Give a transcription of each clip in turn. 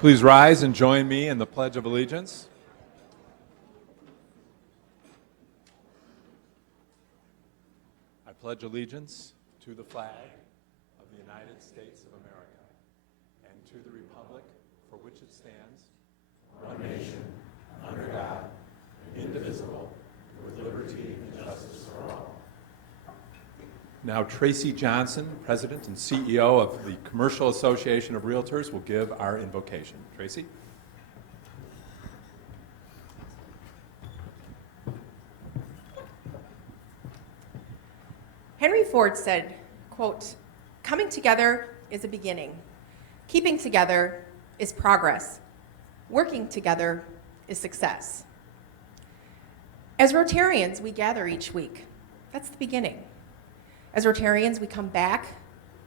Please rise and join me in the Pledge of Allegiance. I pledge allegiance to the flag of the United States of America and to the republic for which it stands, one nation, under God, indivisible, with liberty and justice for all. Now, Tracy Johnson, President and CEO of the Commercial Association of Realtors, will give our invocation. Tracy? Henry Ford said, quote, "Coming together is a beginning. Keeping together is progress. Working together is success." As Rotarians, we gather each week. That's the beginning. As Rotarians, we come back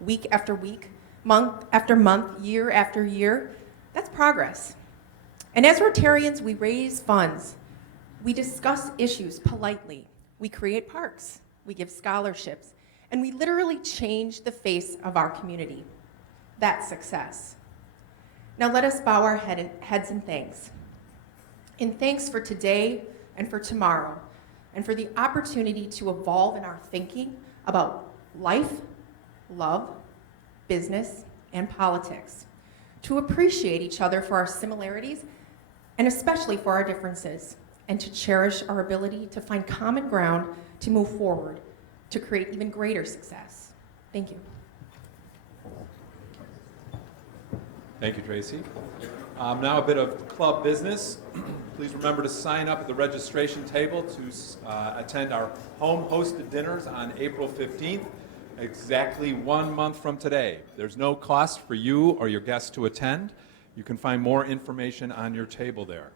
week after week, month after month, year after year. That's progress. And as Rotarians, we raise funds. We discuss issues politely. We create parks. We give scholarships. And we literally change the face of our community. That's success. Now let us bow our heads in thanks. In thanks for today and for tomorrow, and for the opportunity to evolve in our thinking about life, love, business, and politics, to appreciate each other for our similarities and especially for our differences, and to cherish our ability to find common ground to move forward, to create even greater success. Thank you. Thank you, Tracy. Now a bit of club business. Please remember to sign up at the registration table to attend our home-hosted dinners on April 15th, exactly 1 month from today. There's no cost for you or your guests to attend. You can find more information on your table there.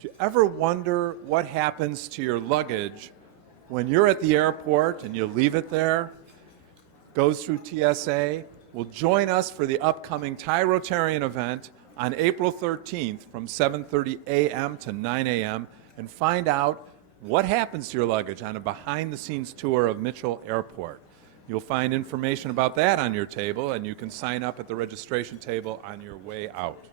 Do you ever wonder what happens to your luggage when you're at the airport and you leave it there, goes through TSA? Well, join us for the upcoming Thai Rotarian event on April 13th from 7:30 a.m. to 9 a.m. and find out what happens to your luggage on a behind-the-scenes tour of Mitchell Airport. You'll find information about that on your table, and you can sign up at the registration table on your way out.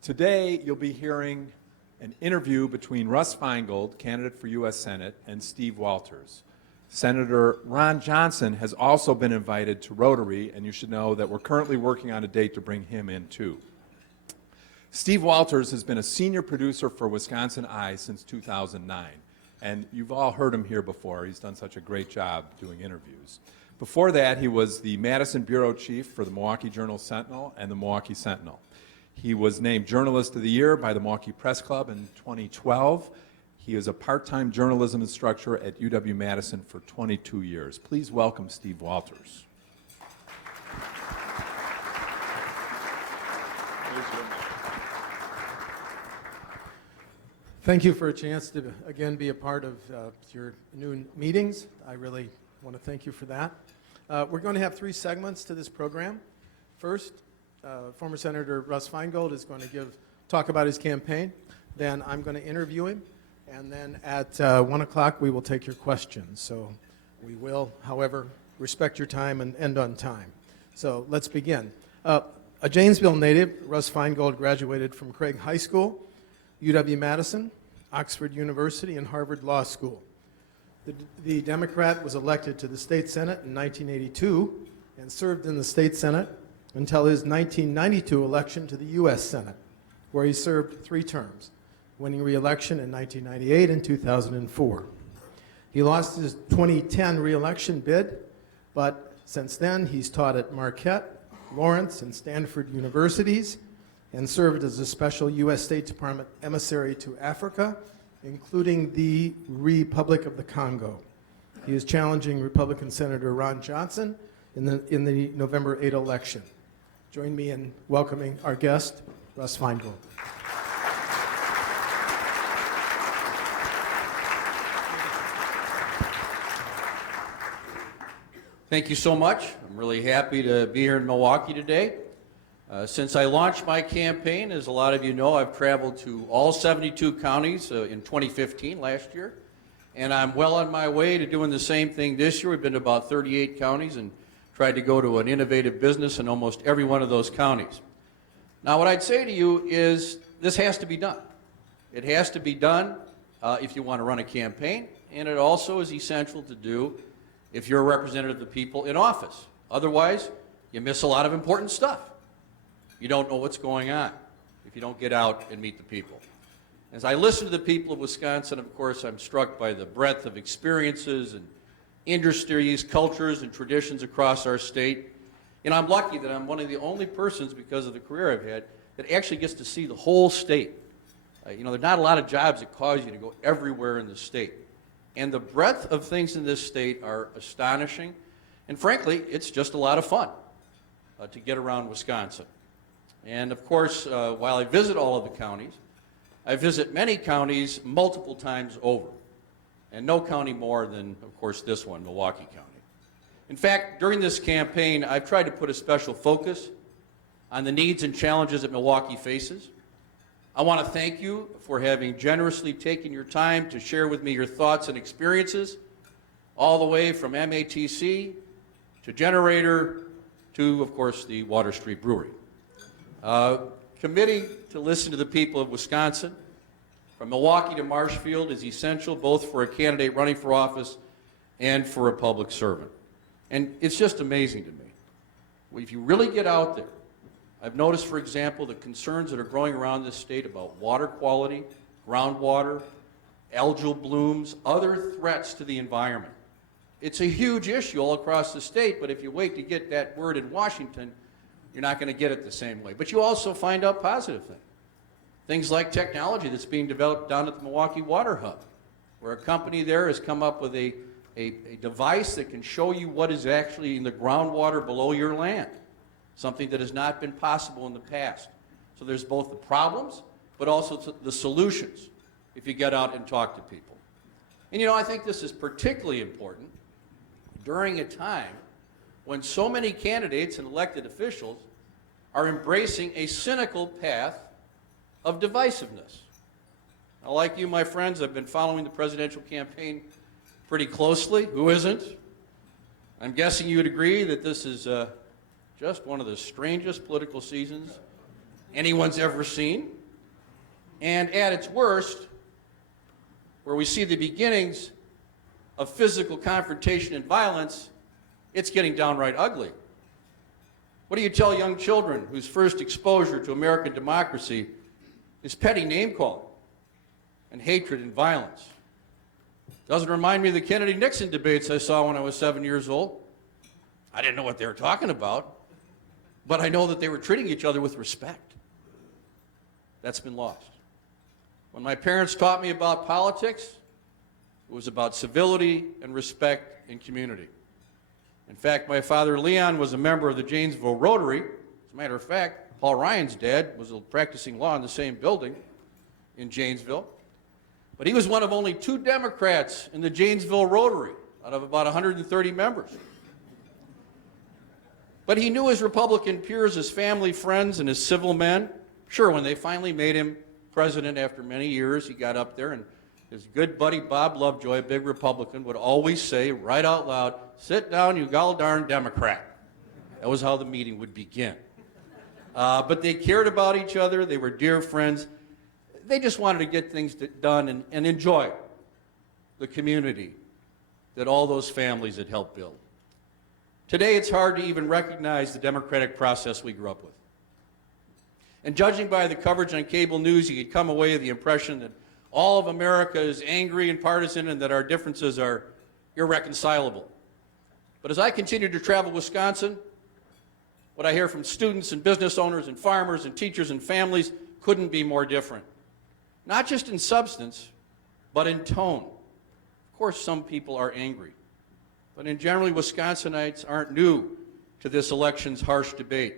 Today, you'll be hearing an interview between Russ Feingold, candidate for U.S. Senate, and Steve Walters. Senator Ron Johnson has also been invited to Rotary, and you should know that we're currently working on a date to bring him in too. Steve Walters has been a senior producer for Wisconsin Eye since 2009, and you've all heard him here before. He's done such a great job doing interviews. Before that, he was the Madison Bureau Chief for the Milwaukee Journal-Sentinel and the Milwaukee Sentinel. He was named Journalist of the Year by the Milwaukee Press Club in 2012. He is a part-time journalism instructor at UW-Madison for 22 years. Please welcome Steve Walters. Thank you for a chance to, again, be a part of your new meetings. I really want to thank you for that. We're going to have 3 segments to this program. First, former Senator Russ Feingold is going to talk about his campaign. Then I'm going to interview him. And then at 1 o'clock, we will take your questions. So we will, however, respect your time and end on time. So let's begin. A Janesville native, Russ Feingold graduated from Craig High School, UW-Madison, Oxford University, and Harvard Law School. The Democrat was elected to the state Senate in 1982 and served in the state Senate until his 1992 election to the U.S. Senate, where he served 3 terms, winning re-election in 1998 and 2004. He lost his 2010 re-election bid, but since then he's taught at Marquette, Lawrence, and Stanford universities and served as a special U.S. State Department emissary to Africa, including the Republic of the Congo. He is challenging Republican Senator Ron Johnson in the November 8 election. Join me in welcoming our guest, Russ Feingold. Thank you so much. I'm really happy to be here in Milwaukee today. Since I launched my campaign, as a lot of you know, I've traveled to all 72 counties in 2015, last year, and I'm well on my way to doing the same thing this year. We've been to about 38 counties and tried to go to an innovative business in almost every one of those counties. Now, what I'd say to you is this has to be done. It has to be done if you want to run a campaign, and it also is essential to do if you're a representative of the people in office. Otherwise, you miss a lot of important stuff. You don't know what's going on if you don't get out and meet the people. As I listen to the people of Wisconsin, of course, I'm struck by the breadth of experiences and industries, cultures, and traditions across our state. And I'm lucky that I'm one of the only persons, because of the career I've had, that actually gets to see the whole state. There are not a lot of jobs that cause you to go everywhere in the state. And the breadth of things in this state are astonishing. And frankly, it's just a lot of fun to get around Wisconsin. And of course, while I visit all of the counties, I visit many counties multiple times over. And no county more than, of course, this one, Milwaukee County. In fact, during this campaign, I've tried to put a special focus on the needs and challenges that Milwaukee faces. I want to thank you for having generously taken your time to share with me your thoughts and experiences, all the way from MATC to Generator to, of course, the Water Street Brewery. Committing to listen to the people of Wisconsin, from Milwaukee to Marshfield, is essential both for a candidate running for office and for a public servant. And it's just amazing to me. If you really get out there, I've noticed, for example, the concerns that are growing around this state about water quality, groundwater, algal blooms, other threats to the environment. It's a huge issue all across the state, but if you wait to get that word in Washington, you're not going to get it the same way. But you also find out positive things. Things like technology that's being developed down at the Milwaukee Water Hub, where a company there has come up with a device that can show you what is actually in the groundwater below your land, something that has not been possible in the past. So there's both the problems, but also the solutions if you get out and talk to people. And I think this is particularly important during a time when so many candidates and elected officials are embracing a cynical path of divisiveness. Now, like you, my friends, I've been following the presidential campaign pretty closely. Who isn't? I'm guessing you'd agree that this is just one of the strangest political seasons anyone's ever seen. And at its worst, where we see the beginnings of physical confrontation and violence, it's getting downright ugly. What do you tell young children whose first exposure to American democracy is petty name-calling and hatred and violence? Doesn't remind me of the Kennedy-Nixon debates I saw when I was 7 years old. I didn't know what they were talking about, but I know that they were treating each other with respect. That's been lost. When my parents taught me about politics, it was about civility and respect and community. In fact, my father, Leon, was a member of the Janesville Rotary. As a matter of fact, Paul Ryan's dad was practicing law in the same building in Janesville. But he was one of only 2 Democrats in the Janesville Rotary out of about 130 members. But he knew his Republican peers, his family, friends, and his civil men. Sure, when they finally made him president after many years, he got up there, and his good buddy Bob Lovejoy, a big Republican, would always say right out loud, "Sit down, you gall darn Democrat." That was how the meeting would begin. But they cared about each other. They were dear friends. They just wanted to get things done and enjoy the community that all those families had helped build. Today, it's hard to even recognize the democratic process we grew up with. And judging by the coverage on cable news, you could come away with the impression that all of America is angry and partisan and that our differences are irreconcilable. But as I continue to travel Wisconsin, what I hear from students and business owners and farmers and teachers and families couldn't be more different. Not just in substance, but in tone. Of course, some people are angry. But in general, Wisconsinites aren't new to this election's harsh debate.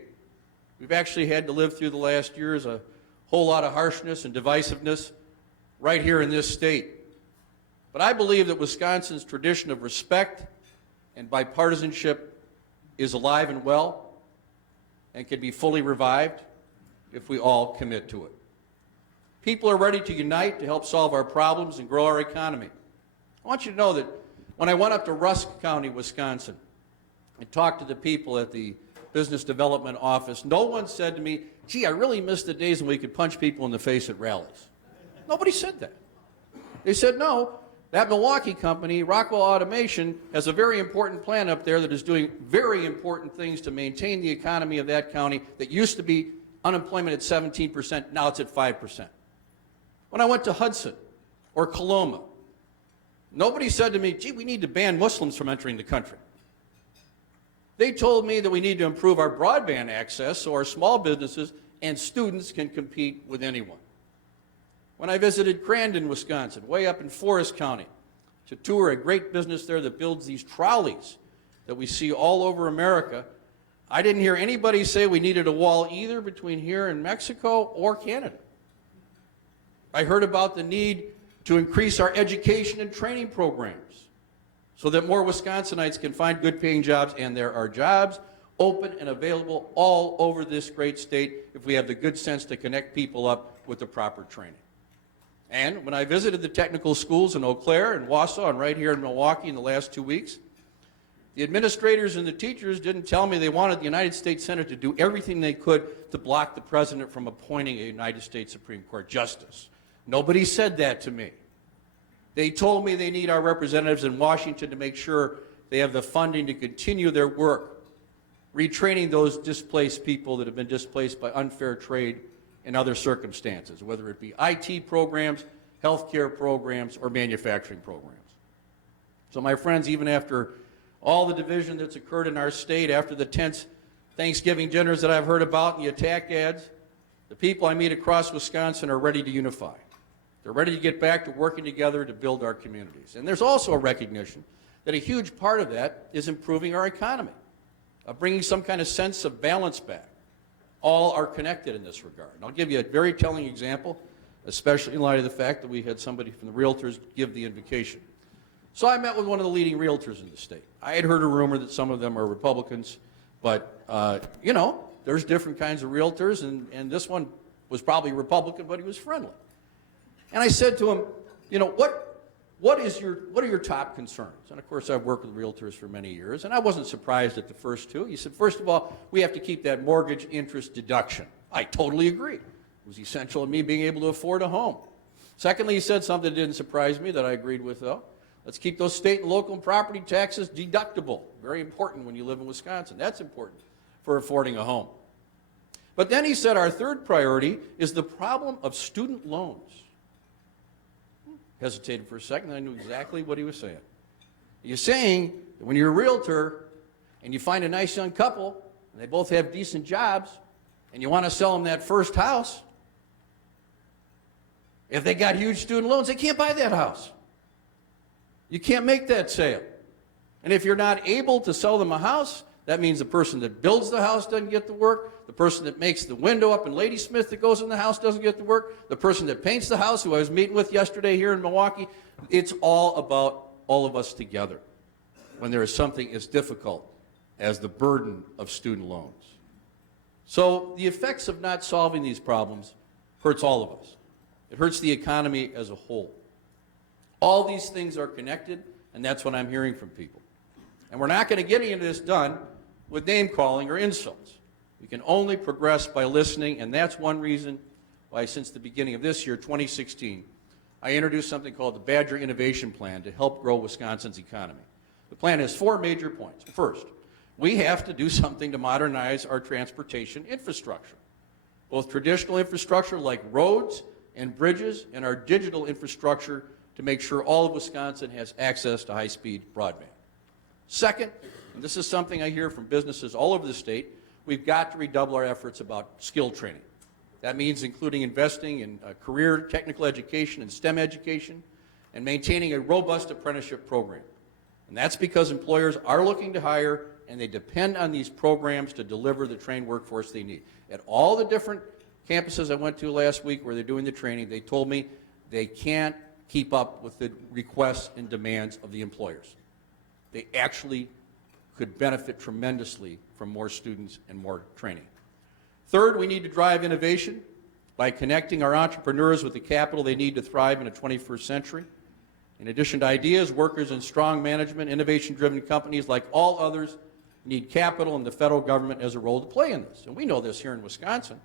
We've actually had to live through the last years a whole lot of harshness and divisiveness right here in this state. But I believe that Wisconsin's tradition of respect and bipartisanship is alive and well and can be fully revived if we all commit to it. People are ready to unite to help solve our problems and grow our economy. I want you to know that when I went up to Rusk County, Wisconsin, and talked to the people at the business development office, no one said to me, gee, I really miss the days when we could punch people in the face at rallies. Nobody said that. They said, no, that Milwaukee company, Rockwell Automation, has a very important plant up there that is doing very important things to maintain the economy of that county that used to be unemployment at 17%, now it's at 5%. When I went to Hudson or Coloma, nobody said to me, gee, we need to ban Muslims from entering the country. They told me that we need to improve our broadband access so our small businesses and students can compete with anyone. When I visited Crandon, Wisconsin, way up in Forest County, to tour a great business there that builds these trolleys that we see all over America, I didn't hear anybody say we needed a wall either between here and Mexico or Canada. I heard about the need to increase our education and training programs so that more Wisconsinites can find good paying jobs, and there are jobs open and available all over this great state if we have the good sense to connect people up with the proper training. And when I visited the technical schools in Eau Claire and Wausau and right here in Milwaukee in the last 2 weeks, the administrators and the teachers didn't tell me they wanted the United States Senate to do everything they could to block the president from appointing a United States Supreme Court justice. Nobody said that to me. They told me they need our representatives in Washington to make sure they have the funding to continue their work, retraining those displaced people that have been displaced by unfair trade and other circumstances, whether it be IT programs, healthcare programs, or manufacturing programs. So my friends, even after all the division that's occurred in our state, after the tense Thanksgiving dinners that I've heard about and the attack ads, the people I meet across Wisconsin are ready to unify. They're ready to get back to working together to build our communities. And there's also a recognition that a huge part of that is improving our economy, of bringing some kind of sense of balance back. All are connected in this regard. And I'll give you a very telling example, especially in light of the fact that we had somebody from the realtors give the invocation. So I met with one of the leading realtors in the state. I had heard a rumor that some of them are Republicans, but, there's different kinds of realtors, and this one was probably Republican, but he was friendly. And I said to him, what are your top concerns? And of course, I've worked with realtors for many years, and I wasn't surprised at the first two. He said, first of all, we have to keep that mortgage interest deduction. I totally agree. It was essential to me being able to afford a home. Secondly, he said something that didn't surprise me that I agreed with, though. Let's keep those state and local property taxes deductible. Very important when you live in Wisconsin. That's important for affording a home. But then he said our third priority is the problem of student loans. Hesitated for a second, and I knew exactly what he was saying. He's saying that when you're a realtor and you find a nice young couple, and they both have decent jobs, and you want to sell them that first house, if they got huge student loans, they can't buy that house. You can't make that sale. And if you're not able to sell them a house, that means the person that builds the house doesn't get the work, the person that makes the window up in Ladysmith that goes in the house doesn't get the work, the person that paints the house, who I was meeting with yesterday here in Milwaukee. It's all about all of us together when there is something as difficult as the burden of student loans. So the effects of not solving these problems hurts all of us. It hurts the economy as a whole. All these things are connected, and that's what I'm hearing from people. And we're not going to get any of this done with name-calling or insults. We can only progress by listening, and that's one reason why since the beginning of this year, 2016, I introduced something called the Badger Innovation Plan to help grow Wisconsin's economy. The plan has 4 major points. First, we have to do something to modernize our transportation infrastructure, both traditional infrastructure like roads and bridges, and our digital infrastructure to make sure all of Wisconsin has access to high-speed broadband. Second, and this is something I hear from businesses all over the state, we've got to redouble our efforts about skill training. That means including investing in career technical education and STEM education, and maintaining a robust apprenticeship program. And that's because employers are looking to hire, and they depend on these programs to deliver the trained workforce they need. At all the different campuses I went to last week where they're doing the training, they told me they can't keep up with the requests and demands of the employers. They actually could benefit tremendously from more students and more training. Third, we need to drive innovation by connecting our entrepreneurs with the capital they need to thrive in a 21st century. In addition to ideas, workers, and strong management, innovation-driven companies, like all others, You need capital, and the federal government has a role to play in this. And we know this here in Wisconsin,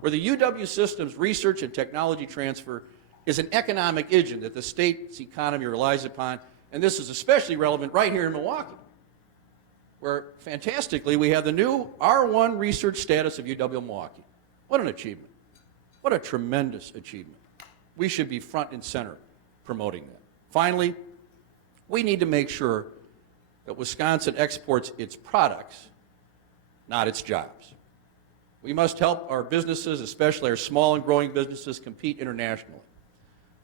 where the UW system's research and technology transfer is an economic engine that the state's economy relies upon, and this is especially relevant right here in Milwaukee, where, fantastically, we have the new R1 research status of UW Milwaukee. What an achievement. What a tremendous achievement. We should be front and center promoting that. Finally, we need to make sure that Wisconsin exports its products, not its jobs. We must help our businesses, especially our small and growing businesses, compete internationally.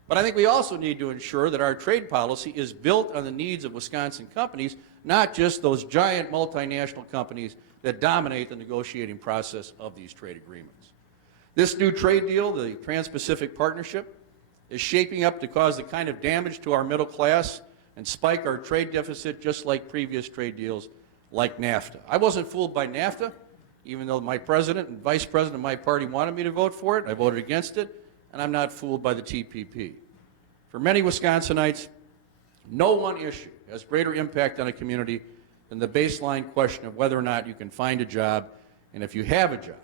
But I think we also need to ensure that our trade policy is built on the needs of Wisconsin companies, not just those giant multinational companies that dominate the negotiating process of these trade agreements. This new trade deal, the Trans-Pacific Partnership, is shaping up to cause the kind of damage to our middle class and spike our trade deficit just like previous trade deals like NAFTA. I wasn't fooled by NAFTA, even though my president and vice president of my party wanted me to vote for it. I voted against it, and I'm not fooled by the TPP. For many Wisconsinites, no one issue has greater impact on a community than the baseline question of whether or not you can find a job, and if you have a job,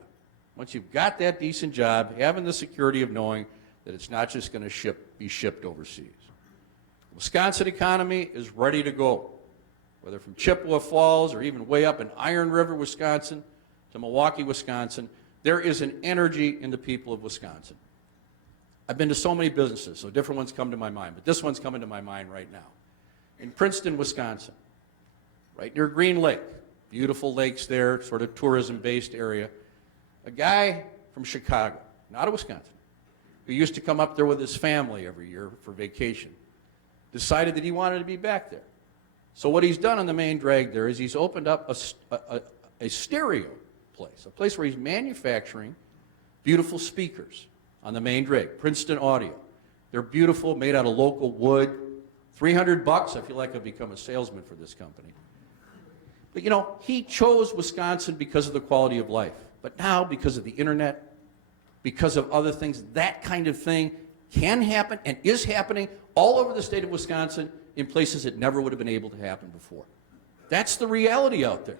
once you've got that decent job, having the security of knowing that it's not just going to be shipped overseas. The Wisconsin economy is ready to go, whether from Chippewa Falls or even way up in Iron River, Wisconsin, to Milwaukee, Wisconsin. There is an energy in the people of Wisconsin. I've been to so many businesses, so different ones come to my mind, but this one's coming to my mind right now. In Princeton, Wisconsin, right near Green Lake, beautiful lakes there, sort of tourism-based area, a guy from Chicago, not a Wisconsin, who used to come up there with his family every year for vacation, decided that he wanted to be back there. So what he's done on the main drag there is he's opened up a stereo place, a place where he's manufacturing beautiful speakers on the main drag, Princeton Audio. They're beautiful, made out of local wood, $300. I feel like I've become a salesman for this company. But you know, he chose Wisconsin because of the quality of life. But now, because of the internet, because of other things, that kind of thing can happen and is happening all over the state of Wisconsin in places it never would have been able to happen before. That's the reality out there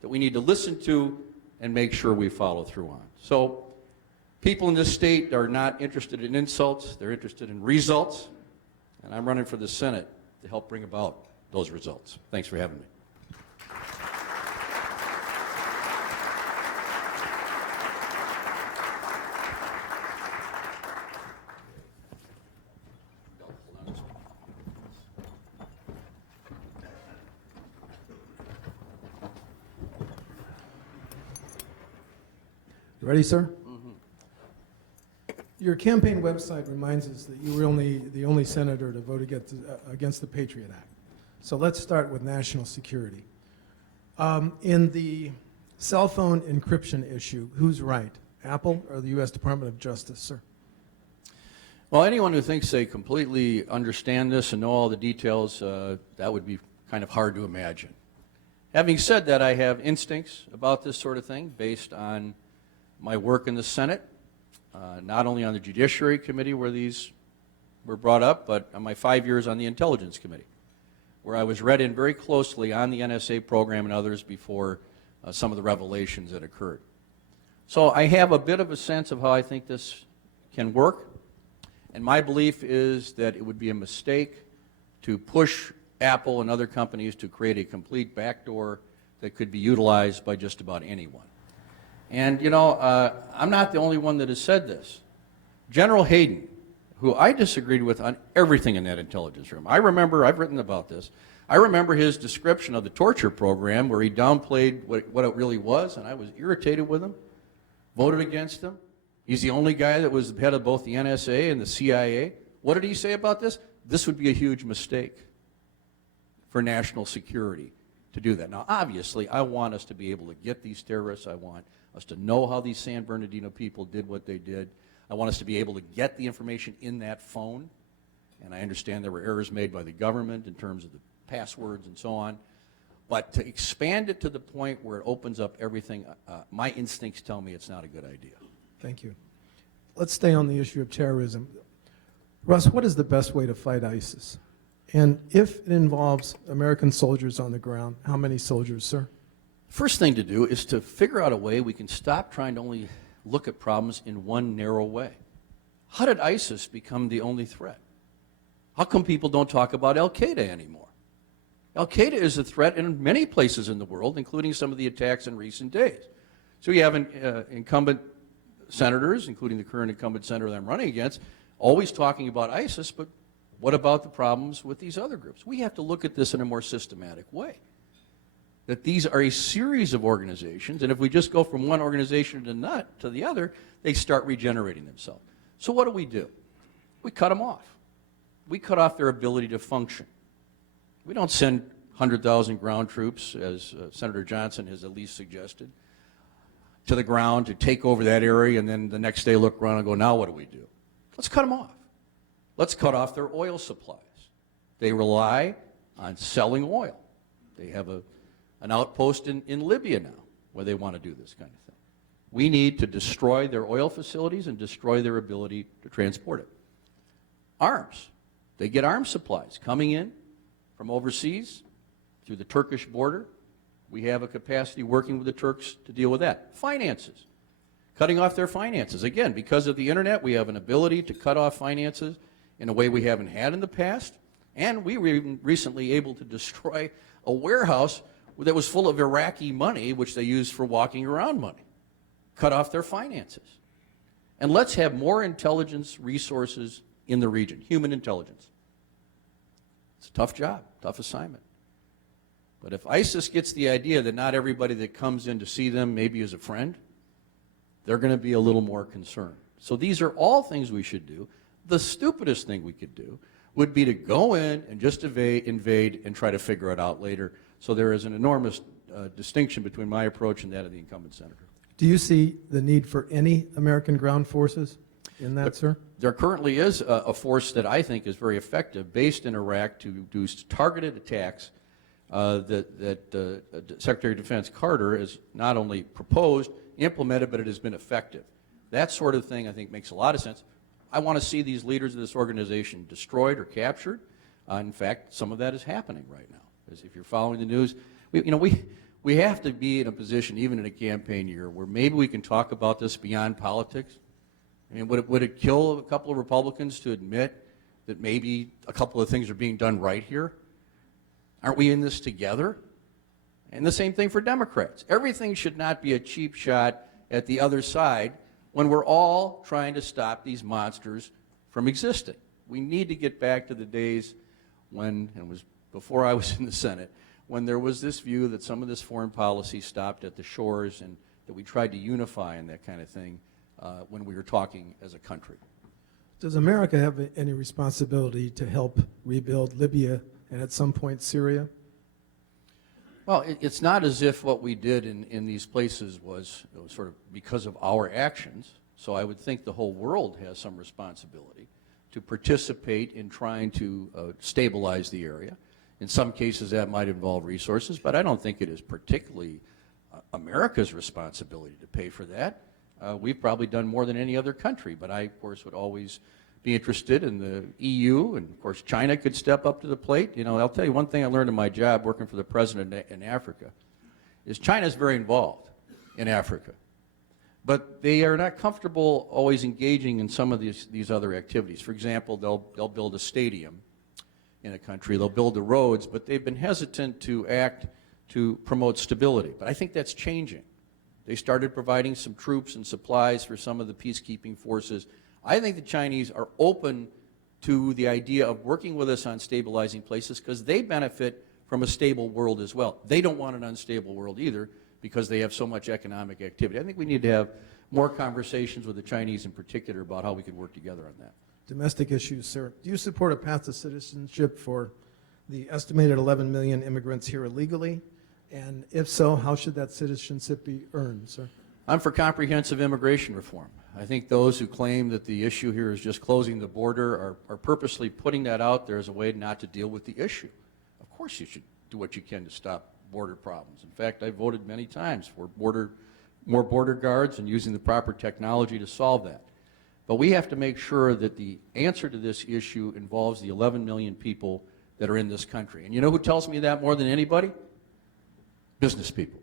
that we need to listen to and make sure we follow through on. So people in this state are not interested in insults, they're interested in results, and I'm running for the Senate to help bring about those results. Thanks for having me. You ready, sir? Your campaign website reminds us that you were the only senator to vote against the Patriot Act. So let's start with national security. In the cell phone encryption issue, who's right, Apple or the U.S. Department of Justice, sir? Well, anyone who thinks they completely understand this and know all the details, that would be kind of hard to imagine. Having said that, I have instincts about this sort of thing based on my work in the Senate, not only on the Judiciary Committee where these were brought up, but on my 5 years on the Intelligence Committee, where I was read in very closely on the NSA program and others before some of the revelations that occurred. So I have a bit of a sense of how I think this can work, and my belief is that it would be a mistake to push Apple and other companies to create a complete backdoor that could be utilized by just about anyone. And, you know, I'm not the only one that has said this. General Hayden, who I disagreed with on everything in that intelligence room. I remember, I've written about this, I remember his description of the torture program where he downplayed what it really was, and I was irritated with him, voted against him. He's the only guy that was the head of both the NSA and the CIA. What did he say about this? This would be a huge mistake for national security to do that. Now, obviously, I want us to be able to get these terrorists. I want us to know how these San Bernardino people did what they did. I want us to be able to get the information in that phone. And I understand there were errors made by the government in terms of the passwords and so on. But to expand it to the point where it opens up everything, my instincts tell me it's not a good idea. Thank you. Let's stay on the issue of terrorism. Russ, what is the best way to fight ISIS? And if it involves American soldiers on the ground, how many soldiers, sir? First thing to do is to figure out a way we can stop trying to only look at problems in one narrow way. How did ISIS become the only threat? How come people don't talk about Al-Qaeda anymore? Al-Qaeda is a threat in many places in the world, including some of the attacks in recent days. So you have incumbent senators, including the current incumbent senator that I'm running against, always talking about ISIS, but what about the problems with these other groups? We have to look at this in a more systematic way. That these are a series of organizations, and if we just go from one organization to the other, they start regenerating themselves. So what do? We cut them off. We cut off their ability to function. We don't send 100,000 ground troops, as Senator Johnson has at least suggested, to the ground to take over that area, and then the next day look around and go, now what do we do? Let's cut them off. Let's cut off their oil supplies. They rely on selling oil. They have an outpost in Libya now where they want to do this kind of thing. We need to destroy their oil facilities and destroy their ability to transport it. Arms. They get arms supplies coming in from overseas through the Turkish border. We have a capacity working with the Turks to deal with that. Finances. Cutting off their finances. Again, because of the internet, we have an ability to cut off finances in a way we haven't had in the past. And we were even recently able to destroy a warehouse that was full of Iraqi money, which they used for walking around money. Cut off their finances. And let's have more intelligence resources in the region, human intelligence. It's a tough job, tough assignment. But if ISIS gets the idea that not everybody that comes in to see them maybe is a friend, they're going to be a little more concerned. So these are all things we should do. The stupidest thing we could do would be to go in and just invade and try to figure it out later. So there is an enormous distinction between my approach and that of the incumbent senator. Do you see the need for any American ground forces in that, sir? There currently is a force that I think is very effective, based in Iraq to do targeted attacks that Secretary of Defense Carter has not only proposed, implemented, but it has been effective. That sort of thing, I think, makes a lot of sense. I want to see these leaders of this organization destroyed or captured. In fact, some of that is happening right now. As if you're following the news, we have to be in a position, even in a campaign year, where maybe we can talk about this beyond politics. I mean, would it kill a couple of Republicans to admit that maybe a couple of things are being done right here? Aren't we in this together? And the same thing for Democrats. Everything should not be a cheap shot at the other side when we're all trying to stop these monsters from existing. We need to get back to the days when, and it was before I was in the Senate, when there was this view that some of this foreign policy stopped at the shores and that we tried to unify and that kind of thing when we were talking as a country. Does America have any responsibility to help rebuild Libya and at some point Syria? Well, it's not as if what we did in these places was sort of because of our actions. So I would think the whole world has some responsibility to participate in trying to stabilize the area. In some cases that might involve resources, but I don't think it is particularly America's responsibility to pay for that. We've probably done more than any other country, but I, of course, would always be interested in the EU, and of course China could step up to the plate. You know, I'll tell you one thing I learned in my job working for the president in Africa is China's very involved in Africa. But they are not comfortable always engaging in some of these other activities. For example, they'll build a stadium in a country, they'll build the roads, but they've been hesitant to act to promote stability. But I think that's changing. They started providing some troops and supplies for some of the peacekeeping forces. I think the Chinese are open to the idea of working with us on stabilizing places because they benefit from a stable world as well. They don't want an unstable world either because they have so much economic activity. I think we need to have more conversations with the Chinese in particular about how we could work together on that. Domestic issues, sir. Do you support a path to citizenship for the estimated 11 million immigrants here illegally? And if so, how should that citizenship be earned, sir? I'm for comprehensive immigration reform. I think those who claim that the issue here is just closing the border are purposely putting that out there as a way not to deal with the issue. Of course you should do what you can to stop border problems. In fact, I voted many times for more border guards and using the proper technology to solve that. But we have to make sure that the answer to this issue involves the 11 million people that are in this country. And you know who tells me that more than anybody? Business people.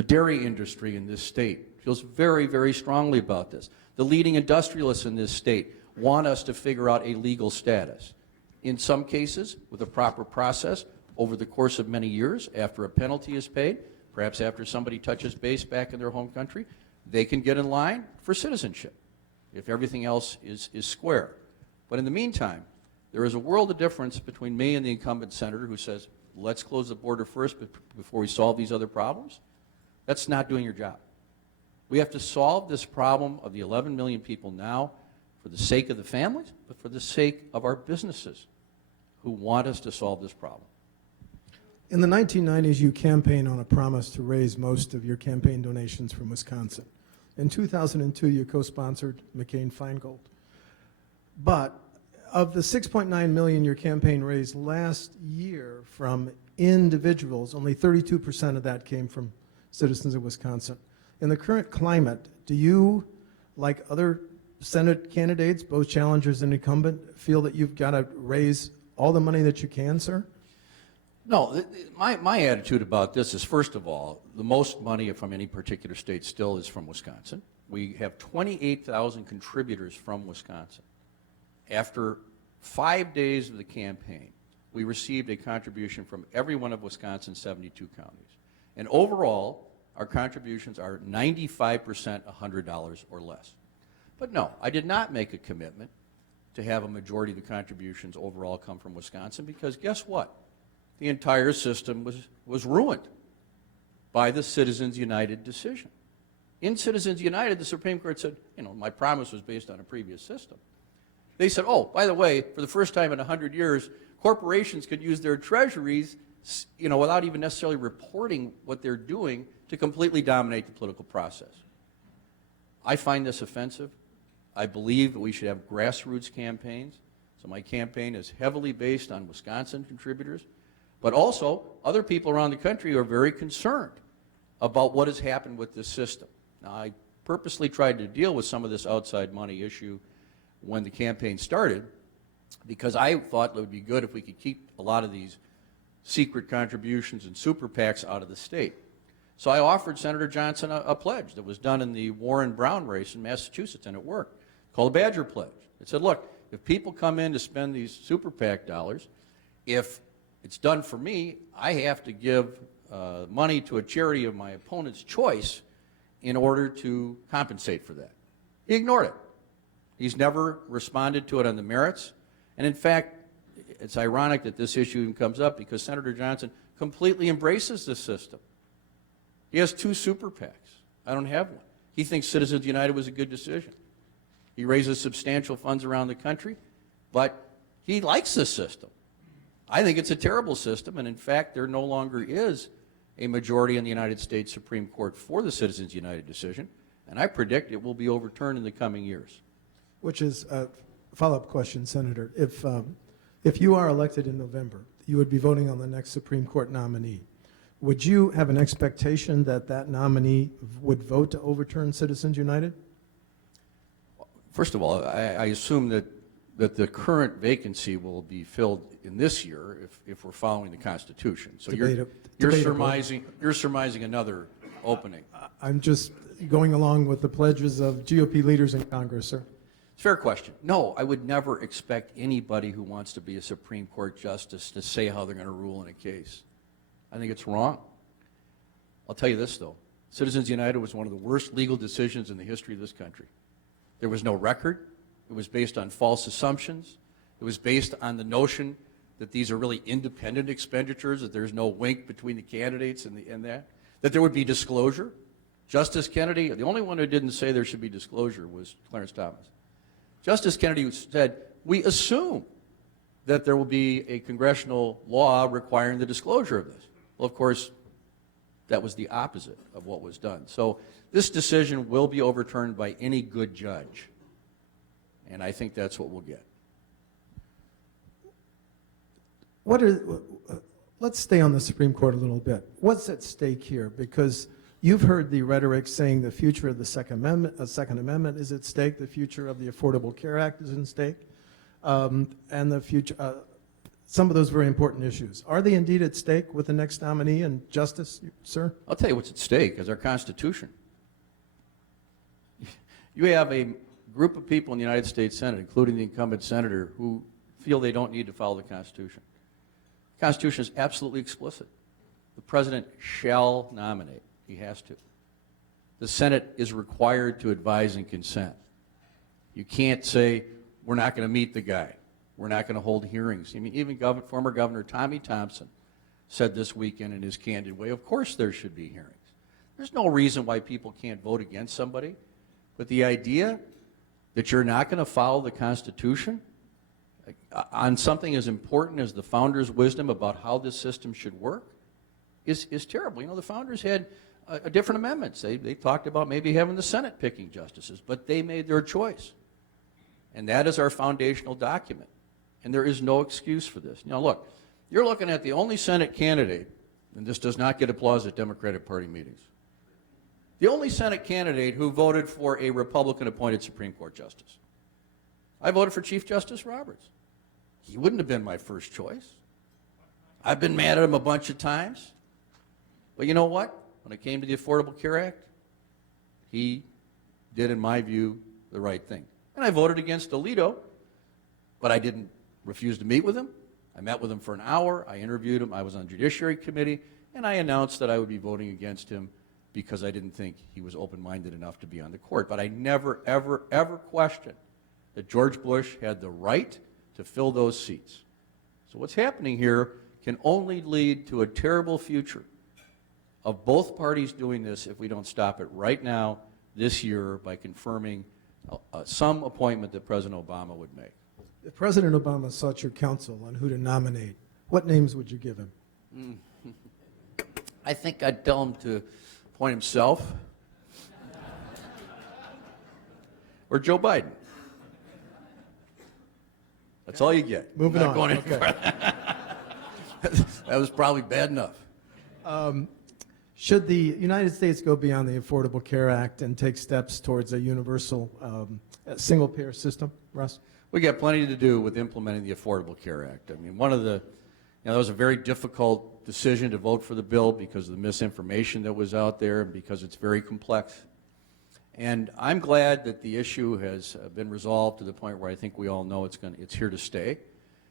The dairy industry in this state feels very, very strongly about this. The leading industrialists in this state want us to figure out a legal status. In some cases, with a proper process, over the course of many years, after a penalty is paid, perhaps after somebody touches base back in their home country, they can get in line for citizenship, if everything else is square. But in the meantime, there is a world of difference between me and the incumbent senator who says, let's close the border first before we solve these other problems. That's not doing your job. We have to solve this problem of the 11 million people now for the sake of the families, but for the sake of our businesses who want us to solve this problem. In the 1990s, you campaigned on a promise to raise most of your campaign donations from Wisconsin. In 2002, you co-sponsored McCain-Feingold. But of the $6.9 million your campaign raised last year from individuals, only 32% of that came from citizens of Wisconsin. In the current climate, do you, like other Senate candidates, both challengers and incumbent, feel that you've got to raise all the money that you can, sir? No, my attitude about this is, first of all, the most money from any particular state still is from Wisconsin. We have 28,000 contributors from Wisconsin. After 5 days of the campaign, we received a contribution from every one of Wisconsin's 72 counties. And overall, our contributions are 95% $100 or less. But no, I did not make a commitment to have a majority of the contributions overall come from Wisconsin, because guess what? The entire system was ruined by the Citizens United decision. In Citizens United, the Supreme Court said, my promise was based on a previous system. They said, oh, by the way, for the first time in 100 years, corporations could use their treasuries, without even necessarily reporting what they're doing, to completely dominate the political process. I find this offensive. I believe that we should have grassroots campaigns. So my campaign is heavily based on Wisconsin contributors, but also other people around the country are very concerned about what has happened with this system. Now, I purposely tried to deal with some of this outside money issue when the campaign started, because I thought it would be good if we could keep a lot of these secret contributions and super PACs out of the state. So I offered Senator Johnson a pledge that was done in the Warren-Brown race in Massachusetts, and it worked, called the Badger Pledge. It said, look, if people come in to spend these super PAC dollars, if it's done for me, I have to give money to a charity of my opponent's choice in order to compensate for that. He ignored it. He's never responded to it on the merits. And in fact, it's ironic that this issue even comes up, because Senator Johnson completely embraces this system. He has 2 super PACs. I don't have one. He thinks Citizens United was a good decision. He raises substantial funds around the country, but he likes this system. I think it's a terrible system, and in fact, there no longer is a majority in the United States Supreme Court for the Citizens United decision, and I predict it will be overturned in the coming years. Which is a follow-up question, Senator. If you are elected in November, you would be voting on the next Supreme Court nominee. Would you have an expectation that that nominee would vote to overturn Citizens United? First of all, I assume that the current vacancy will be filled in this year if we're following the Constitution. So you're surmising another opening. I'm just going along with the pledges of GOP leaders in Congress, sir. It's a fair question. No, I would never expect anybody who wants to be a Supreme Court justice to say how they're going to rule in a case. I think it's wrong. I'll tell you this, though. Citizens United was one of the worst legal decisions in the history of this country. There was no record. It was based on false assumptions. It was based on the notion that these are really independent expenditures, that there's no link between the candidates and that there would be disclosure. Justice Kennedy, the only one who didn't say there should be disclosure was Clarence Thomas. Justice Kennedy said, we assume that there will be a congressional law requiring the disclosure of this. Well, of course, that was the opposite of what was done. So this decision will be overturned by any good judge, and I think that's what we'll get. Let's stay on the Supreme Court a little bit. What's at stake here? Because you've heard the rhetoric saying the future of the Second Amendment is at stake, the future of the Affordable Care Act is at stake, and the future. some of those very important issues. Are they indeed at stake with the next nominee in justice, sir? I'll tell you what's at stake is our Constitution. You have a group of people in the United States Senate, including the incumbent senator, who feel they don't need to follow the Constitution. The Constitution is absolutely explicit. The president shall nominate. He has to. The Senate is required to advise and consent. You can't say, we're not going to meet the guy. We're not going to hold hearings. I mean, even former Governor Tommy Thompson said this weekend in his candid way, of course there should be hearings. There's no reason why people can't vote against somebody. But the idea that you're not going to follow the Constitution on something as important as the founders' wisdom about how this system should work is terrible. You know, the founders had different amendments. They talked about maybe having the Senate picking justices, but they made their choice. And that is our foundational document. And there is no excuse for this. Now, look, you're looking at the only Senate candidate, and this does not get applause at Democratic Party meetings, the only Senate candidate who voted for a Republican-appointed Supreme Court justice. I voted for Chief Justice Roberts. He wouldn't have been my first choice. I've been mad at him a bunch of times. But you know what? When it came to the Affordable Care Act, he did, in my view, the right thing. And I voted against Alito, but I didn't refuse to meet with him. I met with him for an hour. I interviewed him. I was on the Judiciary Committee, and I announced that I would be voting against him because I didn't think he was open-minded enough to be on the court. But I never, ever, ever questioned that George Bush had the right to fill those seats. So what's happening here can only lead to a terrible future of both parties doing this if we don't stop it right now, this year, by confirming some appointment that President Obama would make. If President Obama sought your counsel on who to nominate, what names would you give him? I think I'd tell him to appoint himself or Joe Biden. That's all you get. Moving on. Going Okay. That was probably bad enough. Should the United States go beyond the Affordable Care Act and take steps towards a universal single-payer system, Russ? We got plenty to do with implementing the Affordable Care Act. I mean, that was a very difficult decision to vote for the bill because of the misinformation that was out there and because it's very complex. And I'm glad that the issue has been resolved to the point where I think we all know it's here to stay.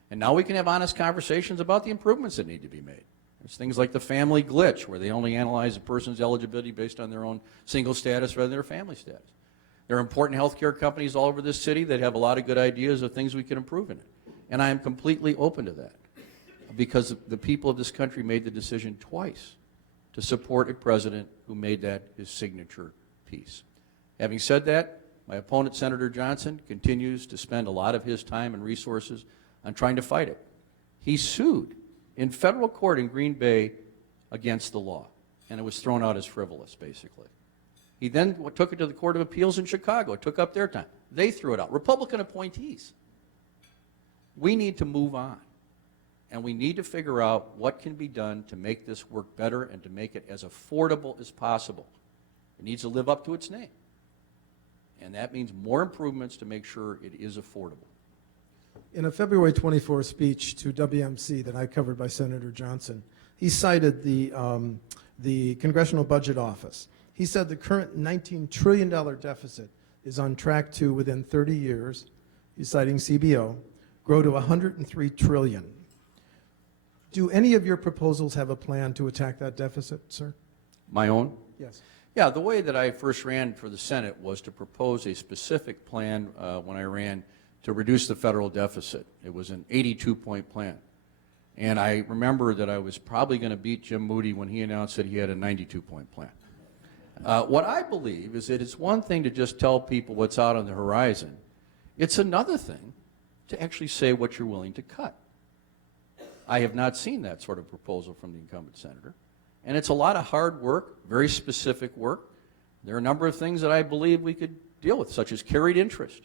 And now we can have honest conversations about the improvements that need to be made. There's things like the family glitch, where they only analyze a person's eligibility based on their own single status rather than their family status. There are important health care companies all over this city that have a lot of good ideas of things we can improve in it. And I am completely open to that because the people of this country made the decision twice to support a president who made that his signature piece. Having said that, my opponent, Senator Johnson, continues to spend a lot of his time and resources on trying to fight it. He sued in federal court in Green Bay against the law, and it was thrown out as frivolous, basically. He then took it to the Court of Appeals in Chicago. It took up their time. They threw it out. Republican appointees. We need to move on, and we need to figure out what can be done to make this work better and to make it as affordable as possible. It needs to live up to its name, and that means more improvements to make sure it is affordable. In a February 24 speech to WMC that I covered by Senator Johnson, he cited the Congressional Budget Office. He said the current $19 trillion deficit is on track to, within 30 years, he's citing CBO, grow to $103 trillion. Do any of your proposals have a plan to attack that deficit, sir? My own? Yes. Yeah, the way that I first ran for the Senate was to propose a specific plan when I ran to reduce the federal deficit. It was an 82-point plan. And I remember that I was probably going to beat Jim Moody when he announced that he had a 92-point plan. What I believe is that it's one thing to just tell people what's out on the horizon. It's another thing to actually say what you're willing to cut. I have not seen that sort of proposal from the incumbent senator. And it's a lot of hard work, very specific work. There are a number of things that I believe we could deal with, such as carried interest.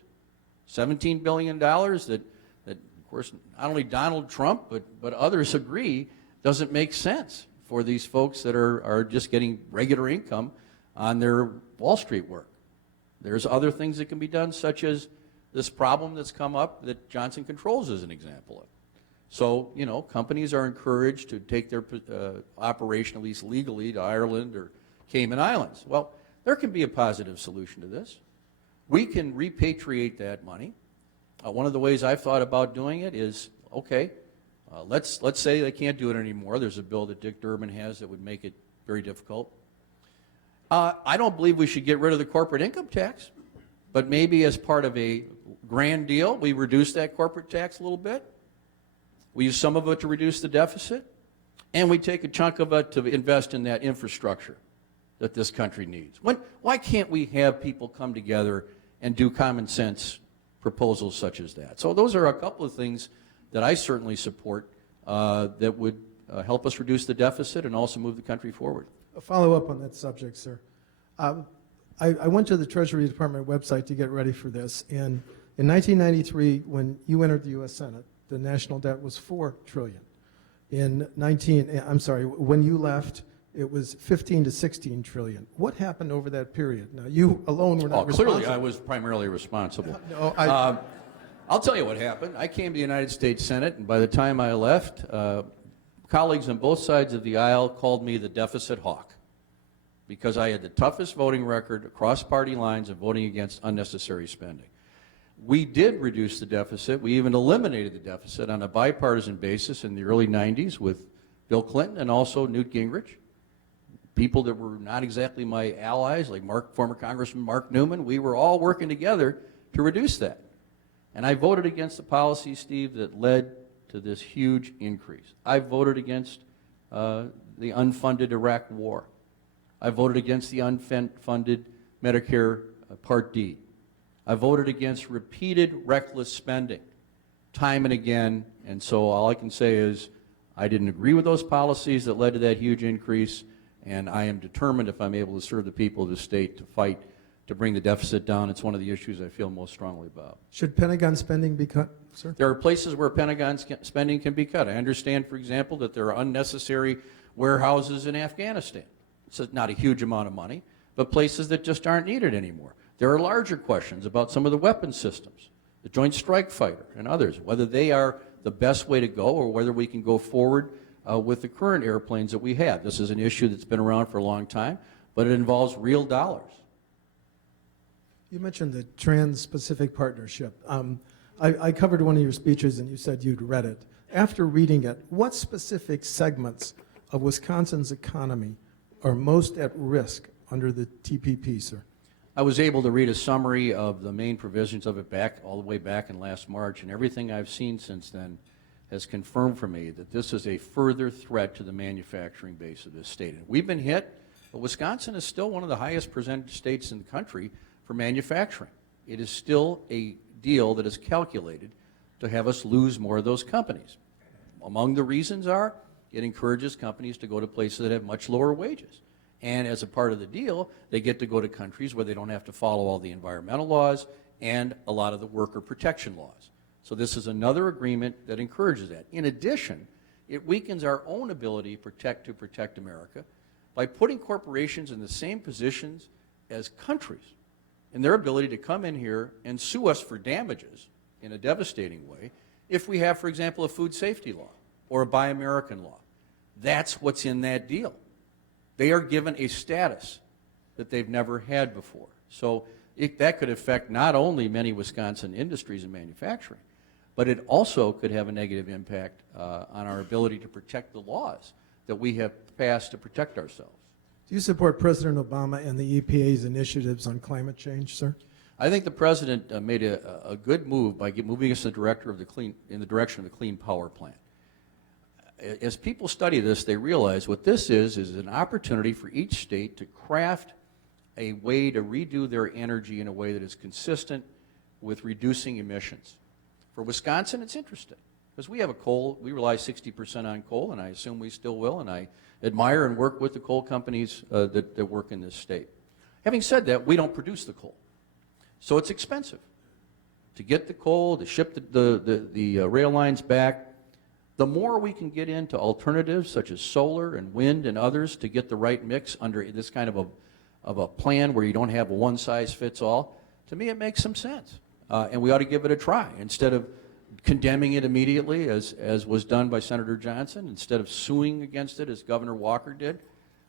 $17 billion that, of course, not only Donald Trump, but others agree doesn't make sense for these folks that are just getting regular income on their Wall Street work. There's other things that can be done, such as this problem that's come up that Johnson Controls is an example of. So, companies are encouraged to take their operation, at least legally, to Ireland or Cayman Islands. Well, there can be a positive solution to this. We can repatriate that money. One of the ways I've thought about doing it is, okay, let's say they can't do it anymore. There's a bill that Dick Durbin has that would make it very difficult. I don't believe we should get rid of the corporate income tax, but maybe as part of a grand deal, we reduce that corporate tax a little bit. We use some of it to reduce the deficit, and we take a chunk of it to invest in that infrastructure that this country needs. Why can't we have people come together and do common sense proposals such as that? So those are a couple of things that I certainly support that would help us reduce the deficit and also move the country forward. A follow-up on that subject, sir. I went to the Treasury Department website to get ready for this, and in 1993, when you entered the U.S. Senate, the national debt was $4 trillion. When you left, it was 15 to 16 trillion. What happened over that period? Now, you alone were not responsible. Clearly, I was primarily responsible. No, I'll tell you what happened. I came to the United States Senate, and by the time I left, colleagues on both sides of the aisle called me the deficit hawk because I had the toughest voting record across party lines of voting against unnecessary spending. We did reduce the deficit. We even eliminated the deficit on a bipartisan basis in the early 90s with Bill Clinton and also Newt Gingrich. People that were not exactly my allies, like former Congressman Mark Newman, we were all working together to reduce that. And I voted against the policy, Steve, that led to this huge increase. I voted against the unfunded Iraq War. I voted against the unfunded Medicare Part D. I voted against repeated reckless spending, time and again, and so all I can say is I didn't agree with those policies that led to that huge increase, and I am determined, if I'm able to serve the people of the state, to fight to bring the deficit down. It's one of the issues I feel most strongly about. Should Pentagon spending be cut, sir? There are places where Pentagon spending can be cut. I understand, for example, that there are unnecessary warehouses in Afghanistan. It's not a huge amount of money, but places that just aren't needed anymore. There are larger questions about some of the weapon systems, the Joint Strike Fighter and others, whether they are the best way to go or whether we can go forward with the current airplanes that we have. This is an issue that's been around for a long time, but it involves real dollars. You mentioned the Trans-Pacific Partnership. I covered one of your speeches and you said you'd read it. After reading it, what specific segments of Wisconsin's economy are most at risk under the TPP, sir? I was able to read a summary of the main provisions of it all the way back in last March, and everything I've seen since then has confirmed for me that this is a further threat to the manufacturing base of this state. And we've been hit, but Wisconsin is still one of the highest percentage states in the country for manufacturing. It is still a deal that is calculated to have us lose more of those companies. Among the reasons are it encourages companies to go to places that have much lower wages. And as a part of the deal, they get to go to countries where they don't have to follow all the environmental laws and a lot of the worker protection laws. So this is another agreement that encourages that. In addition, it weakens our own ability to protect America by putting corporations in the same positions as countries in their ability to come in here and sue us for damages in a devastating way if we have, for example, a food safety law or a Buy American law. That's what's in that deal. They are given a status that they've never had before. So that could affect not only many Wisconsin industries and manufacturing, but it also could have a negative impact on our ability to protect the laws that we have passed to protect ourselves. Do you support President Obama and the EPA's initiatives on climate change, sir? I think the president made a good move by moving us in the direction of the Clean Power Plan. As people study this, they realize what this is an opportunity for each state to craft a way to redo their energy in a way that is consistent with reducing emissions. For Wisconsin, it's interesting because we rely 60% on coal, and I assume we still will, and I admire and work with the coal companies that work in this state. Having said that, we don't produce the coal, so it's expensive to get the coal, to ship the rail lines back. The more we can get into alternatives such as solar and wind and others to get the right mix under this kind of a plan where you don't have a one-size-fits-all, to me it makes some sense. And we ought to give it a try instead of condemning it immediately, as was done by Senator Johnson, instead of suing against it, as Governor Walker did.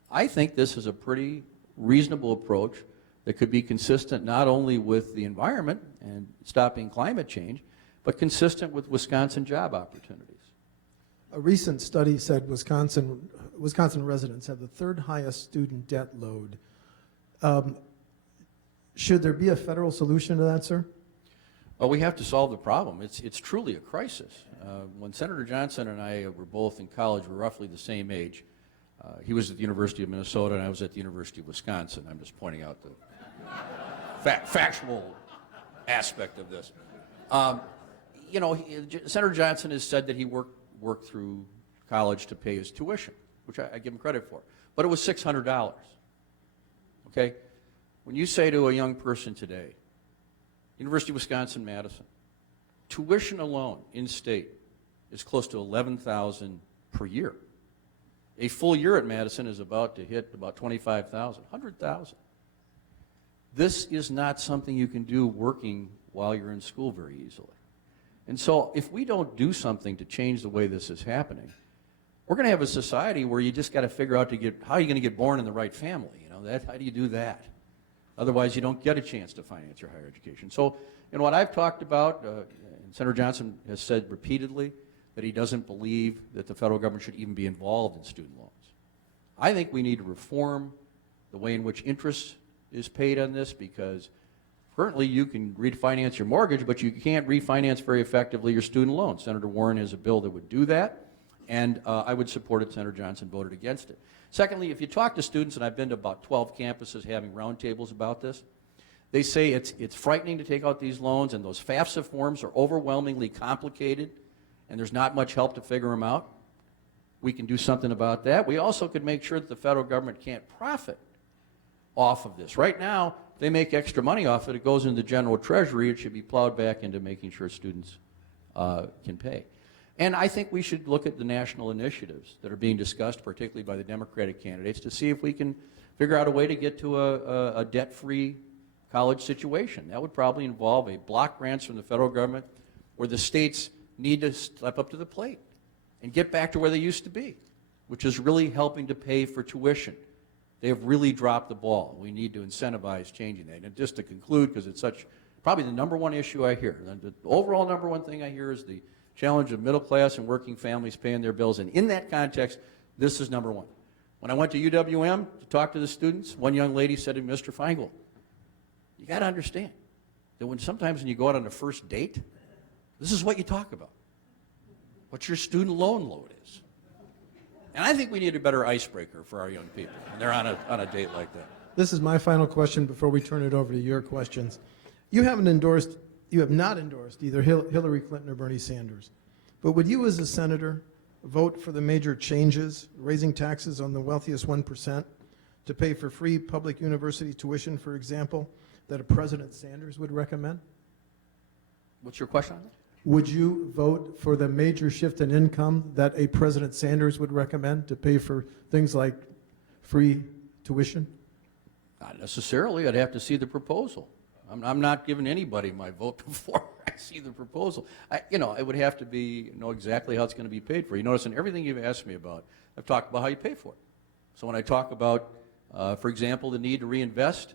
I think this is a pretty reasonable approach that could be consistent not only with the environment and stopping climate change, but consistent with Wisconsin job opportunities. A recent study said Wisconsin residents have the third highest student debt load. Should there be a federal solution to that, sir? Well, we have to solve the problem. It's truly a crisis. When Senator Johnson and I were both in college, we were roughly the same age. He was at the University of Minnesota, and I was at the University of Wisconsin. I'm just pointing out the factual aspect of this. Senator Johnson has said that he worked through college to pay his tuition, which I give him credit for. But it was $600. Okay? When you say to a young person today, University of Wisconsin-Madison, tuition alone in-state is close to $11,000 per year. A full year at Madison is about to hit about $25,000, $100,000. This is not something you can do working while you're in school very easily. And so if we don't do something to change the way this is happening, we're going to have a society where you just got to figure out how you're going to get born in the right family. How do you do that? Otherwise, you don't get a chance to finance your higher education. So, what I've talked about, and Senator Johnson has said repeatedly that he doesn't believe that the federal government should even be involved in student loans. I think we need to reform the way in which interest is paid on this, because currently you can refinance your mortgage, but you can't refinance very effectively your student loan. Senator Warren has a bill that would do that, and I would support it. Senator Johnson voted against it. Secondly, if you talk to students, and I've been to about 12 campuses having roundtables about this, they say it's frightening to take out these loans, and those FAFSA forms are overwhelmingly complicated, and there's not much help to figure them out. We can do something about that. We also could make sure that the federal government can't profit off of this. Right now, they make extra money off it. It goes into the general treasury. It should be plowed back into making sure students can pay. And I think we should look at the national initiatives that are being discussed, particularly by the Democratic candidates, to see if we can figure out a way to get to a debt-free college situation. That would probably involve a block grants from the federal government, where the states need to step up to the plate and get back to where they used to be, which is really helping to pay for tuition. They have really dropped the ball. We need to incentivize changing that. And just to conclude, because it's probably the number one issue I hear, the overall number one thing I hear is the challenge of middle class and working families paying their bills. And in that context, this is number one. When I went to UWM to talk to the students, one young lady said to me, Mr. Feingold, you got to understand that sometimes when you go out on a first date, this is what you talk about, what your student loan load is. And I think we need a better icebreaker for our young people when they're on a date like that. This is my final question before we turn it over to your questions. You have not endorsed either Hillary Clinton or Bernie Sanders. But would you, as a senator, vote for the major changes, raising taxes on the wealthiest 1% to pay for free public university tuition, for example, that a President Sanders would recommend? What's your question on that? Would you vote for the major shift in income that a President Sanders would recommend to pay for things like free tuition? Not necessarily. I'd have to see the proposal. I'm not giving anybody my vote before I see the proposal. It would have to know exactly how it's going to be paid for. You notice in everything you've asked me about, I've talked about how you pay for it. So when I talk about, for example, the need to reinvest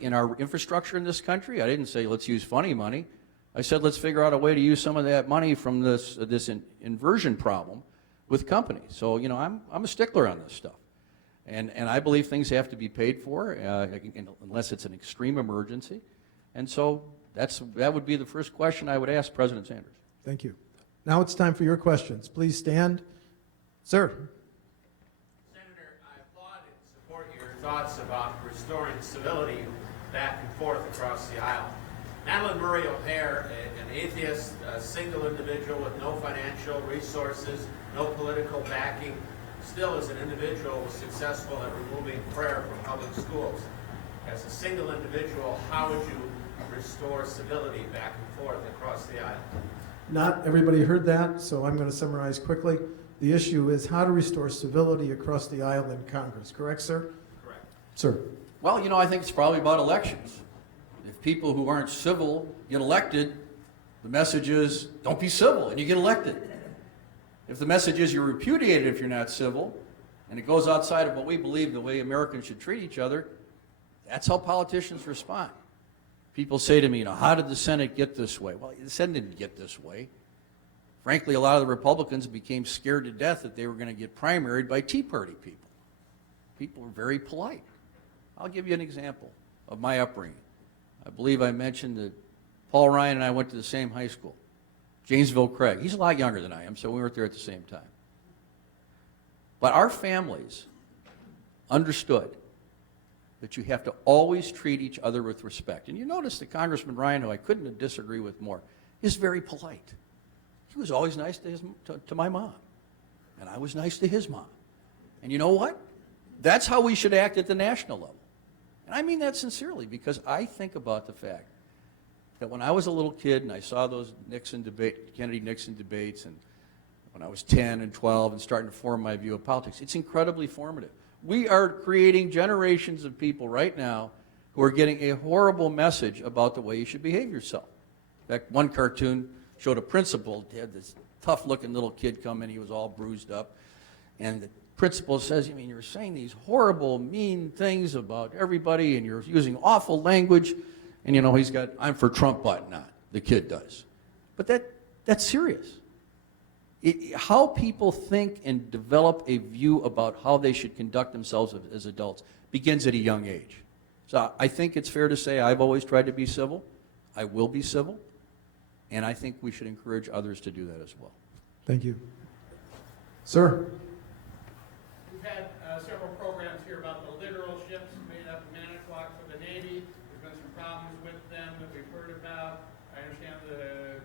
in our infrastructure in this country, I didn't say let's use funny money. I said let's figure out a way to use some of that money from this inversion problem with companies. So I'm a stickler on this stuff. And I believe things have to be paid for unless it's an extreme emergency. And so that would be the first question I would ask President Sanders. Thank you. Now it's time for your questions. Please stand. Sir. Senator, I applaud and support your thoughts about restoring civility back and forth across the aisle. Madeline Murray O'Hare, an atheist, a single individual with no financial resources, no political backing, still as an individual was successful at removing prayer from public schools. As a single individual, how would you restore civility back and forth across the aisle? Not everybody heard that, so I'm going to summarize quickly. The issue is how to restore civility across the aisle in Congress. Correct, sir? Correct. Sir. Well, I think it's probably about elections. If people who aren't civil get elected, the message is don't be civil and you get elected. If the message is you're repudiated if you're not civil, and it goes outside of what we believe the way Americans should treat each other, that's how politicians respond. People say to me, how did the Senate get this way? Well, the Senate didn't get this way. Frankly, a lot of the Republicans became scared to death that they were going to get primaried by Tea Party people. People are very polite. I'll give you an example of my upbringing. I believe I mentioned that Paul Ryan and I went to the same high school, Janesville Craig. He's a lot younger than I am, so we weren't there at the same time. But our families understood that you have to always treat each other with respect. And you notice that Congressman Ryan, who I couldn't disagree with more, is very polite. He was always nice to my mom, and I was nice to his mom. And you know what? That's how we should act at the national level. And I mean that sincerely, because I think about the fact that when I was a little kid and I saw those Kennedy-Nixon debates, and when I was 10 and 12 and starting to form my view of politics, it's incredibly formative. We are creating generations of people right now who are getting a horrible message about the way you should behave yourself. In fact, one cartoon showed a principal, he had this tough-looking little kid come in, he was all bruised up, and the principal says, you're saying these horrible, mean things about everybody, and you're using awful language, and he's got "I'm for Trump" button on, the kid does. But that's serious. How people think and develop a view about how they should conduct themselves as adults begins at a young age. So I think it's fair to say I've always tried to be civil. I will be civil. And I think we should encourage others to do that as well. Thank you. Sir? We've had several programs here about the littoral ships made up of Manitowoc for the Navy. There's been some problems with them that we've heard about. I understand the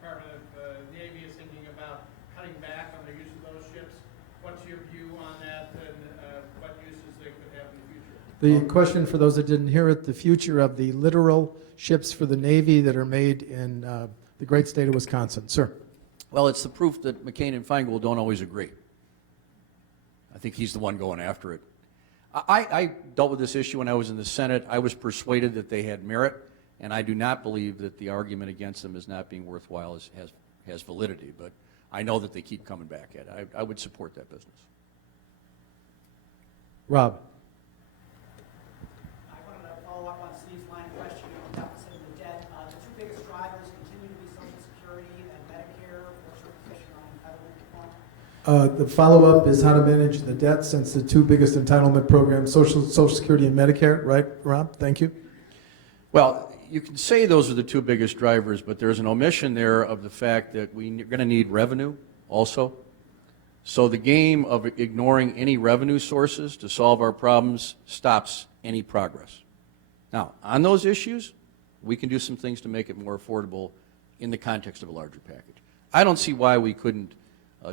Department of Navy is thinking about cutting back on the use of those ships. What's your view on that, and what uses they could have in the future? The question, for those that didn't hear it, the future of the littoral ships for the Navy that are made in the great state of Wisconsin. Sir. Well, it's the proof that McCain and Feingold don't always agree. I think he's the one going after it. I dealt with this issue when I was in the Senate. I was persuaded that they had merit, and I do not believe that the argument against them as not being worthwhile has validity, but I know that they keep coming back at it. I would support that business. Rob. I wanted to follow up on Steve's line of questioning on deficit and the debt. The two biggest drivers continue to be Social Security and Medicare. What's your position on entitlement reform? The follow-up is how to manage the debt, since the two biggest entitlement programs, Social Security and Medicare, right, Rob? Thank you. Well, you can say those are the two biggest drivers, but there's an omission there of the fact that we're going to need revenue also. So the game of ignoring any revenue sources to solve our problems stops any progress. Now, on those issues, we can do some things to make it more affordable in the context of a larger package. I don't see why we couldn't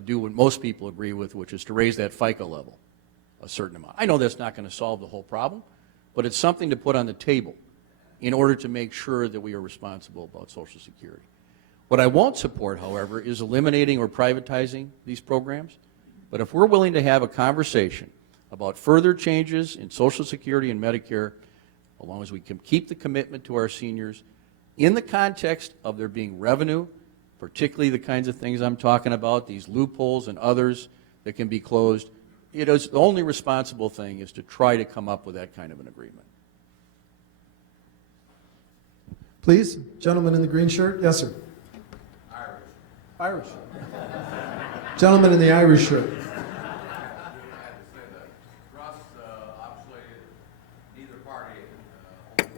do what most people agree with, which is to raise that FICA level a certain amount. I know that's not going to solve the whole problem, but it's something to put on the table in order to make sure that we are responsible about Social Security. What I won't support, however, is eliminating or privatizing these programs. But if we're willing to have a conversation about further changes in Social Security and Medicare, as long as we can keep the commitment to our seniors in the context of there being revenue, particularly the kinds of things I'm talking about, these loopholes and others that can be closed, it is the only responsible thing is to try to come up with that kind of an agreement. Please, gentleman in the green shirt. Yes, sir. Irish. Irish. Gentleman in the Irish shirt. I had to say that Russ, obviously, neither party owns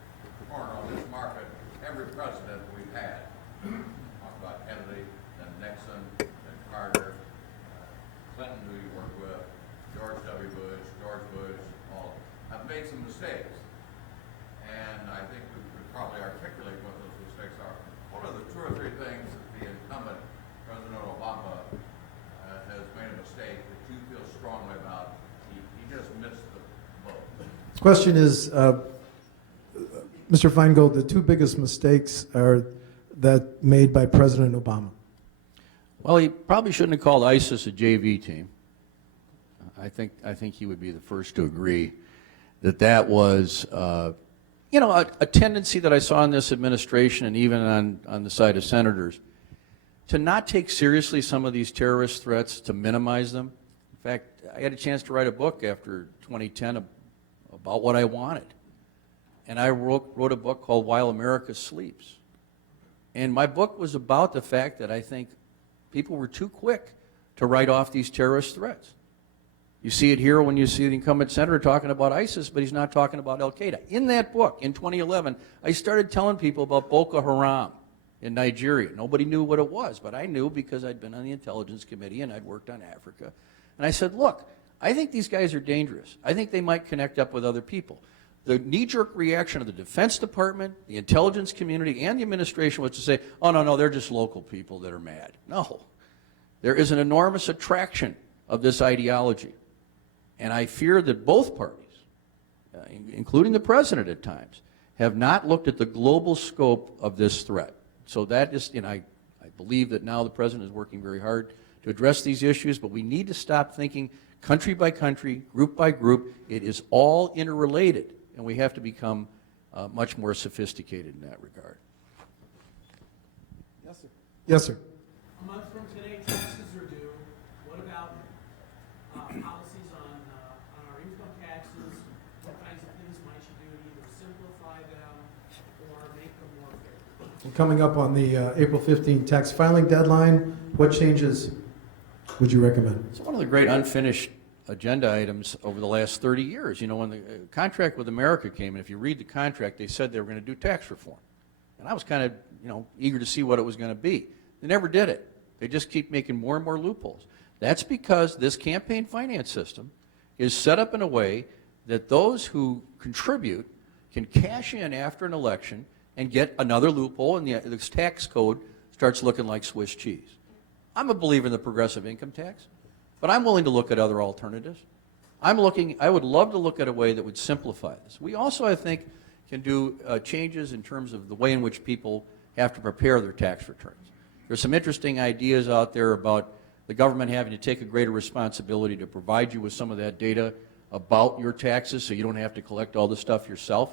a corner on this market. Every president we've had, talk about Kennedy, then Nixon, then Carter, Clinton, who you work with, George W. Bush, George Bush, all have made some mistakes. And I think we could probably articulate what those mistakes are. What are the two or three things that the incumbent President Obama has made a mistake that you feel strongly about? He just missed the boat. The question is, Mr. Feingold, the two biggest mistakes are that made by President Obama. Well, he probably shouldn't have called ISIS a JV team. I think he would be the first to agree that that was you know, a tendency that I saw in this administration and even on the side of senators to not take seriously some of these terrorist threats, to minimize them. In fact, I had a chance to write a book after 2010 about what I wanted. And I wrote a book called While America Sleeps. And my book was about the fact that I think people were too quick to write off these terrorist threats. You see it here when you see the incumbent senator talking about ISIS, but he's not talking about Al-Qaeda. In that book, in 2011, I started telling people about Boko Haram in Nigeria. Nobody knew what it was, but I knew because I'd been on the Intelligence Committee and I'd worked on Africa. And I said, look, I think these guys are dangerous. I think they might connect up with other people. The knee-jerk reaction of the Defense Department, the intelligence community, and the administration was to say, oh, no, they're just local people that are mad. No. There is an enormous attraction of this ideology. And I fear that both parties, including the president at times, have not looked at the global scope of this threat. So that is, and I believe that now the president is working very hard to address these issues, but we need to stop thinking country by country, group by group. It is all interrelated, and we have to become much more sophisticated in that regard. Yes, sir. Yes, sir. A month from today, taxes are due. What about policies on our income taxes? What kinds of things might you do to either simplify them or make them more fair? Well, coming up on the April 15 tax filing deadline, what changes would you recommend? It's one of the great unfinished agenda items over the last 30 years. You know, when the contract with America came, and if you read the contract, they said they were going to do tax reform. And I was kind of, eager to see what it was going to be. They never did it. They just keep making more and more loopholes. That's because this campaign finance system is set up in a way that those who contribute can cash in after an election and get another loophole, and the tax code starts looking like Swiss cheese. I'm a believer in the progressive income tax, but I'm willing to look at other alternatives. I would love to look at a way that would simplify this. We also, I think, can do changes in terms of the way in which people have to prepare their tax returns. There's some interesting ideas out there about the government having to take a greater responsibility to provide you with some of that data about your taxes so you don't have to collect all the stuff yourself.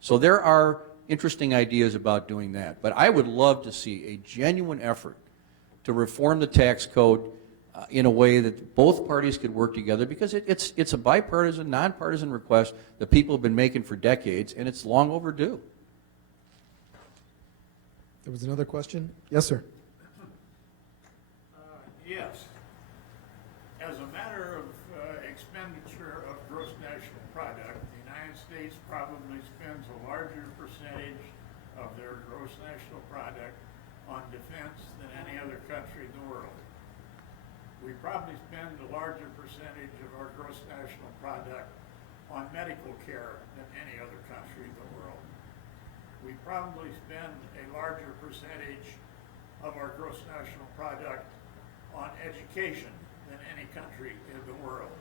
So there are interesting ideas about doing that. But I would love to see a genuine effort to reform the tax code in a way that both parties could work together, because it's a bipartisan, nonpartisan request that people have been making for decades, and it's long overdue. There was another question? Yes, sir. Yes. As a matter of expenditure of gross national product, the United States probably spends a larger percentage of their gross national product on defense than any other country in the world. We probably spend a larger percentage of our gross national product on medical care than any other country in the world. We probably spend a larger percentage of our gross national product on education than any country in the world.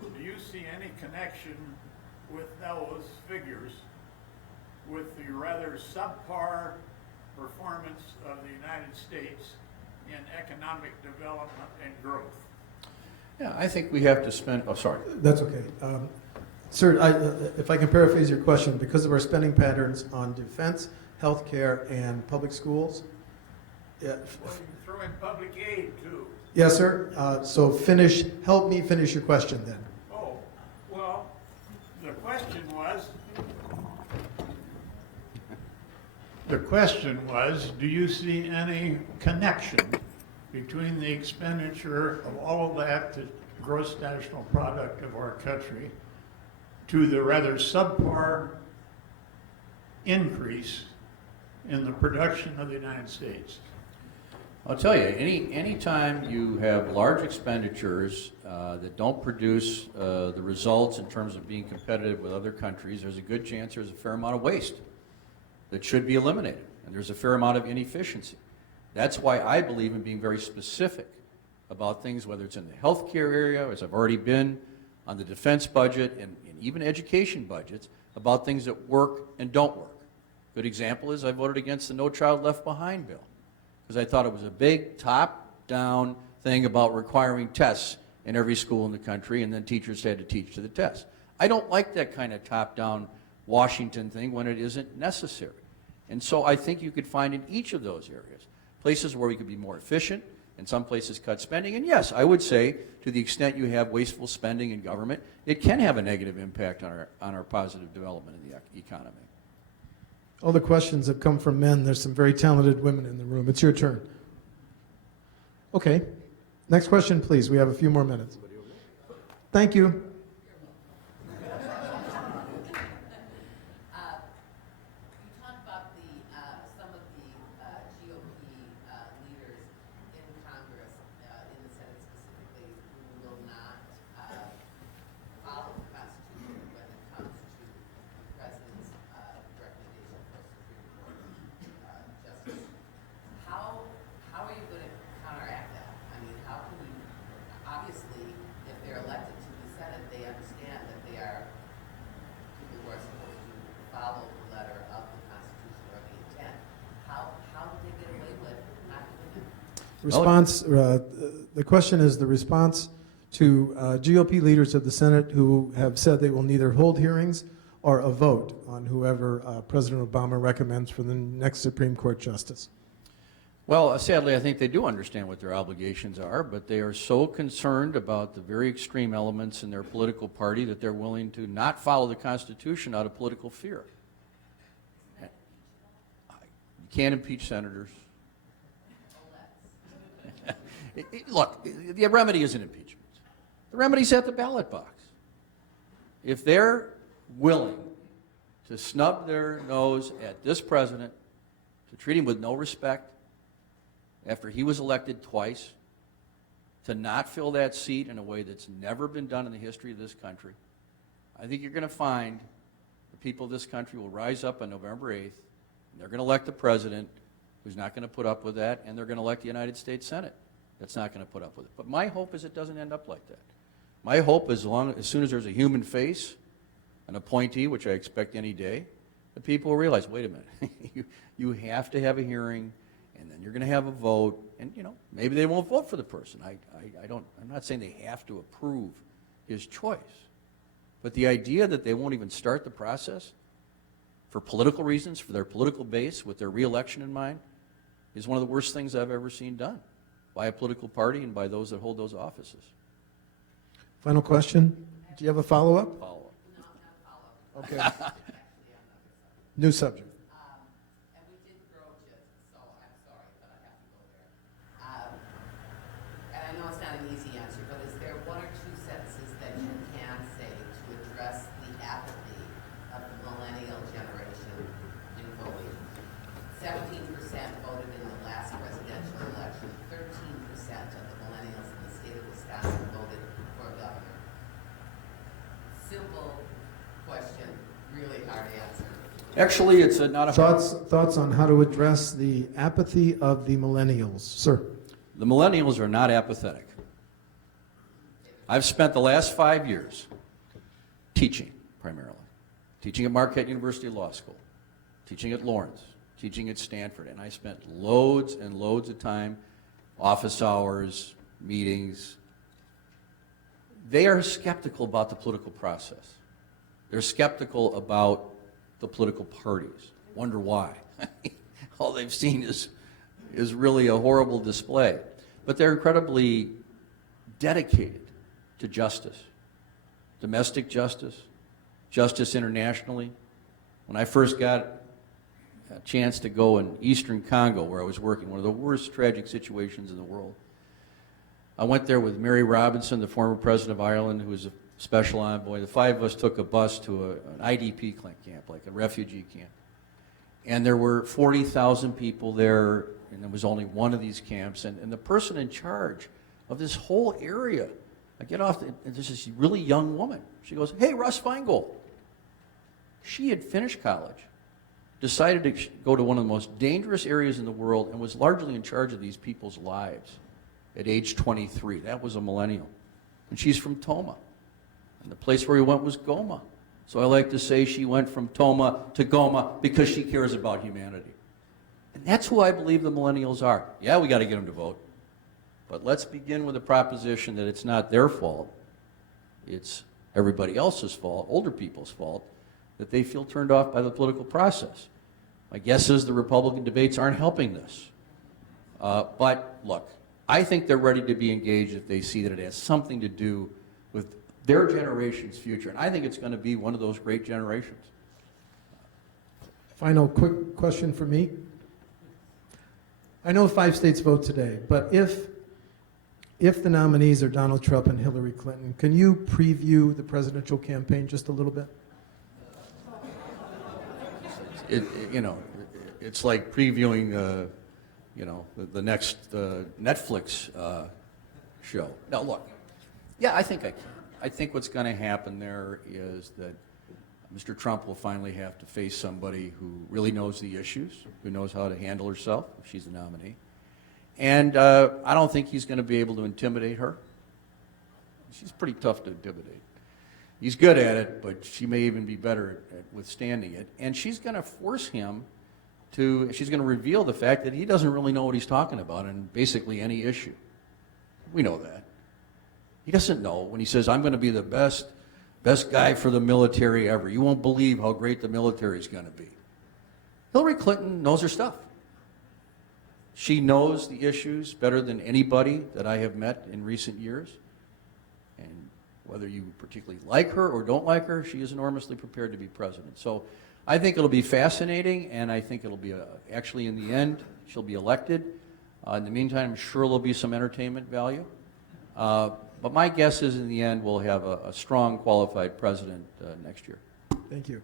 Do you see any connection with those figures with the rather subpar performance of the United States in economic development and growth? Yeah, I think we have to spend, oh, sorry. That's okay. Sir, if I can paraphrase your question, because of our spending patterns on defense, healthcare, and public schools. Yeah. Well, you throw in public aid too. Yes, sir. So help me finish your question then. Oh, well, the question was, do you see any connection between the expenditure of all of that, the gross national product of our country, to the rather subpar increase in the production of the United States? I'll tell you, any time you have large expenditures that don't produce the results in terms of being competitive with other countries, there's a good chance there's a fair amount of waste that should be eliminated, and there's a fair amount of inefficiency. That's why I believe in being very specific about things, whether it's in the healthcare area, as I've already been, on the defense budget, and even education budgets, about things that work and don't work. Good example is I voted against the No Child Left Behind bill, because I thought it was a big top-down thing about requiring tests in every school in the country, and then teachers had to teach to the test. I don't like that kind of top-down Washington thing when it isn't necessary. And so I think you could find in each of those areas places where we could be more efficient, in some places cut spending. And yes, I would say to the extent you have wasteful spending in government, it can have a negative impact on our positive development in the economy. All the questions have come from men. There's some very talented women in the room. It's your turn. Okay. Next question, please. We have a few more minutes. Thank you. You talked about some of the GOP leaders in Congress, in the Senate specifically, who will not follow the Constitution when it comes to the President's recommendation for Supreme Court justice. How are you going to counteract that? I mean, how can you, obviously, if they're elected to the Senate, they understand that they are people who are supposed to follow the letter of the Constitution or the intent. How did they get away with not doing it? Response, the question is the response to GOP leaders of the Senate who have said they will neither hold hearings or a vote on whoever President Obama recommends for the next Supreme Court justice. Well, sadly, I think they do understand what their obligations are, but they are so concerned about the very extreme elements in their political party that they're willing to not follow the Constitution out of political fear. You can't impeach senators. Look, the remedy isn't impeachment. The remedy's at the ballot box. If they're willing to snub their nose at this president, to treat him with no respect, after he was elected twice, to not fill that seat in a way that's never been done in the history of this country, I think you're going to find the people of this country will rise up on November 8th, and they're going to elect a president who's not going to put up with that, and they're going to elect the United States Senate that's not going to put up with it. But my hope is it doesn't end up like that. My hope is as soon as there's a human face, an appointee, which I expect any day, the people will realize, wait a minute, you have to have a hearing, and then you're going to have a vote, and maybe they won't vote for the person. I'm not saying they have to approve his choice, but the idea that they won't even start the process for political reasons, for their political base, with their reelection in mind, is one of the worst things I've ever seen done by a political party and by those that hold those offices. Final question. Do you have a follow-up? Follow-up. No, not follow. Okay. New subject. And we did broach it, so I'm sorry, but I have to go there. And I know it's not an easy answer, but is there one or two sentences that you can say to address the apathy of the millennial generation in voting? 17% voted in the last presidential election. 13% of the millennials in the state of Wisconsin voted for governor. Simple question, really hard to answer. Actually, it's not a... Thoughts on how to address the apathy of the millennials. Sir. The millennials are not apathetic. I've spent the last 5 years teaching, primarily. Teaching at Marquette University Law School, teaching at Lawrence, teaching at Stanford, and I spent loads and loads of time, office hours, meetings. They are skeptical about the political process. They're skeptical about the political parties. Wonder why. All they've seen is really a horrible display. But they're incredibly dedicated to justice. Domestic justice, justice internationally. When I first got a chance to go in Eastern Congo, where I was working, one of the worst tragic situations in the world, I went there with Mary Robinson, the former president of Ireland, who was a special envoy. The five of us took a bus to an IDP camp, like a refugee camp. And there were 40,000 people there, and there was only one of these camps. And the person in charge of this whole area, I get off, and there's this really young woman. She goes, "Hey, Russ Feingold." She had finished college, decided to go to one of the most dangerous areas in the world, and was largely in charge of these people's lives at age 23. That was a millennial. And she's from Toma. And the place where we went was Goma. So I like to say she went from Toma to Goma because she cares about humanity. And that's who I believe the millennials are. Yeah, we got to get them to vote. But let's begin with the proposition that it's not their fault. It's everybody else's fault, older people's fault, that they feel turned off by the political process. My guess is the Republican debates aren't helping this. But look, I think they're ready to be engaged if they see that it has something to do with their generation's future. And I think it's going to be one of those great generations. Final quick question for me. I know 5 states vote today, but if the nominees are Donald Trump and Hillary Clinton, can you preview the presidential campaign just a little bit? It's like previewing, the next Netflix show. Now, look, yeah, I think I can. I think what's going to happen there is that Mr. Trump will finally have to face somebody who really knows the issues, who knows how to handle herself if she's a nominee. And I don't think he's going to be able to intimidate her. She's pretty tough to intimidate. He's good at it, but she may even be better at withstanding it. And she's going to force him she's going to reveal the fact that he doesn't really know what he's talking about in basically any issue. We know that. He doesn't know when he says, I'm going to be the best guy for the military ever. You won't believe how great the military is going to be. Hillary Clinton knows her stuff. She knows the issues better than anybody that I have met in recent years. And whether you particularly like her or don't like her, she is enormously prepared to be president. So I think it'll be fascinating, and I think it'll be, actually in the end, she'll be elected. In the meantime, I'm sure there'll be some entertainment value. But my guess is in the end, we'll have a strong, qualified president next year. Thank you.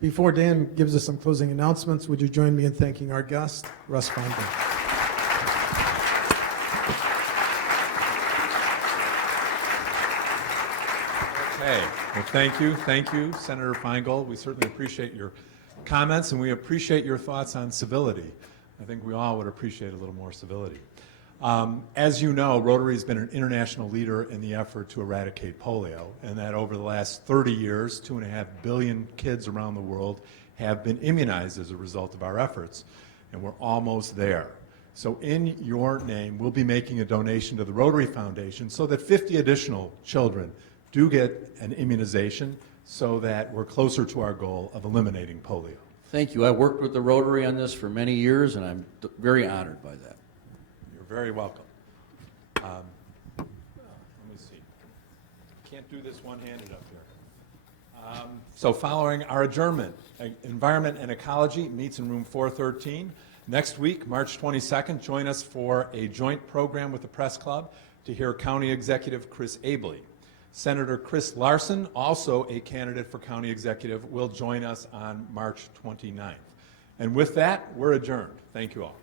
Before Dan gives us some closing announcements, would you join me in thanking our guest, Russ Feingold? Okay, well, thank you, Senator Feingold. We certainly appreciate your comments, and we appreciate your thoughts on civility. I think we all would appreciate a little more civility. As you know, Rotary has been an international leader in the effort to eradicate polio, and that over the last 30 years, 2.5 billion kids around the world have been immunized as a result of our efforts, and we're almost there. So in your name, we'll be making a donation to the Rotary Foundation so that 50 additional children do get an immunization so that we're closer to our goal of eliminating polio. Thank you. I worked with the Rotary on this for many years, and I'm very honored by that. You're very welcome. Let me see. Can't do this one-handed up here. So following our adjournment, Environment and Ecology meets in room 413. Next week, March 22nd, join us for a joint program with the Press Club to hear County Executive Chris Abley. Senator Chris Larson, also a candidate for County Executive, will join us on March 29th. And with that, we're adjourned. Thank you all.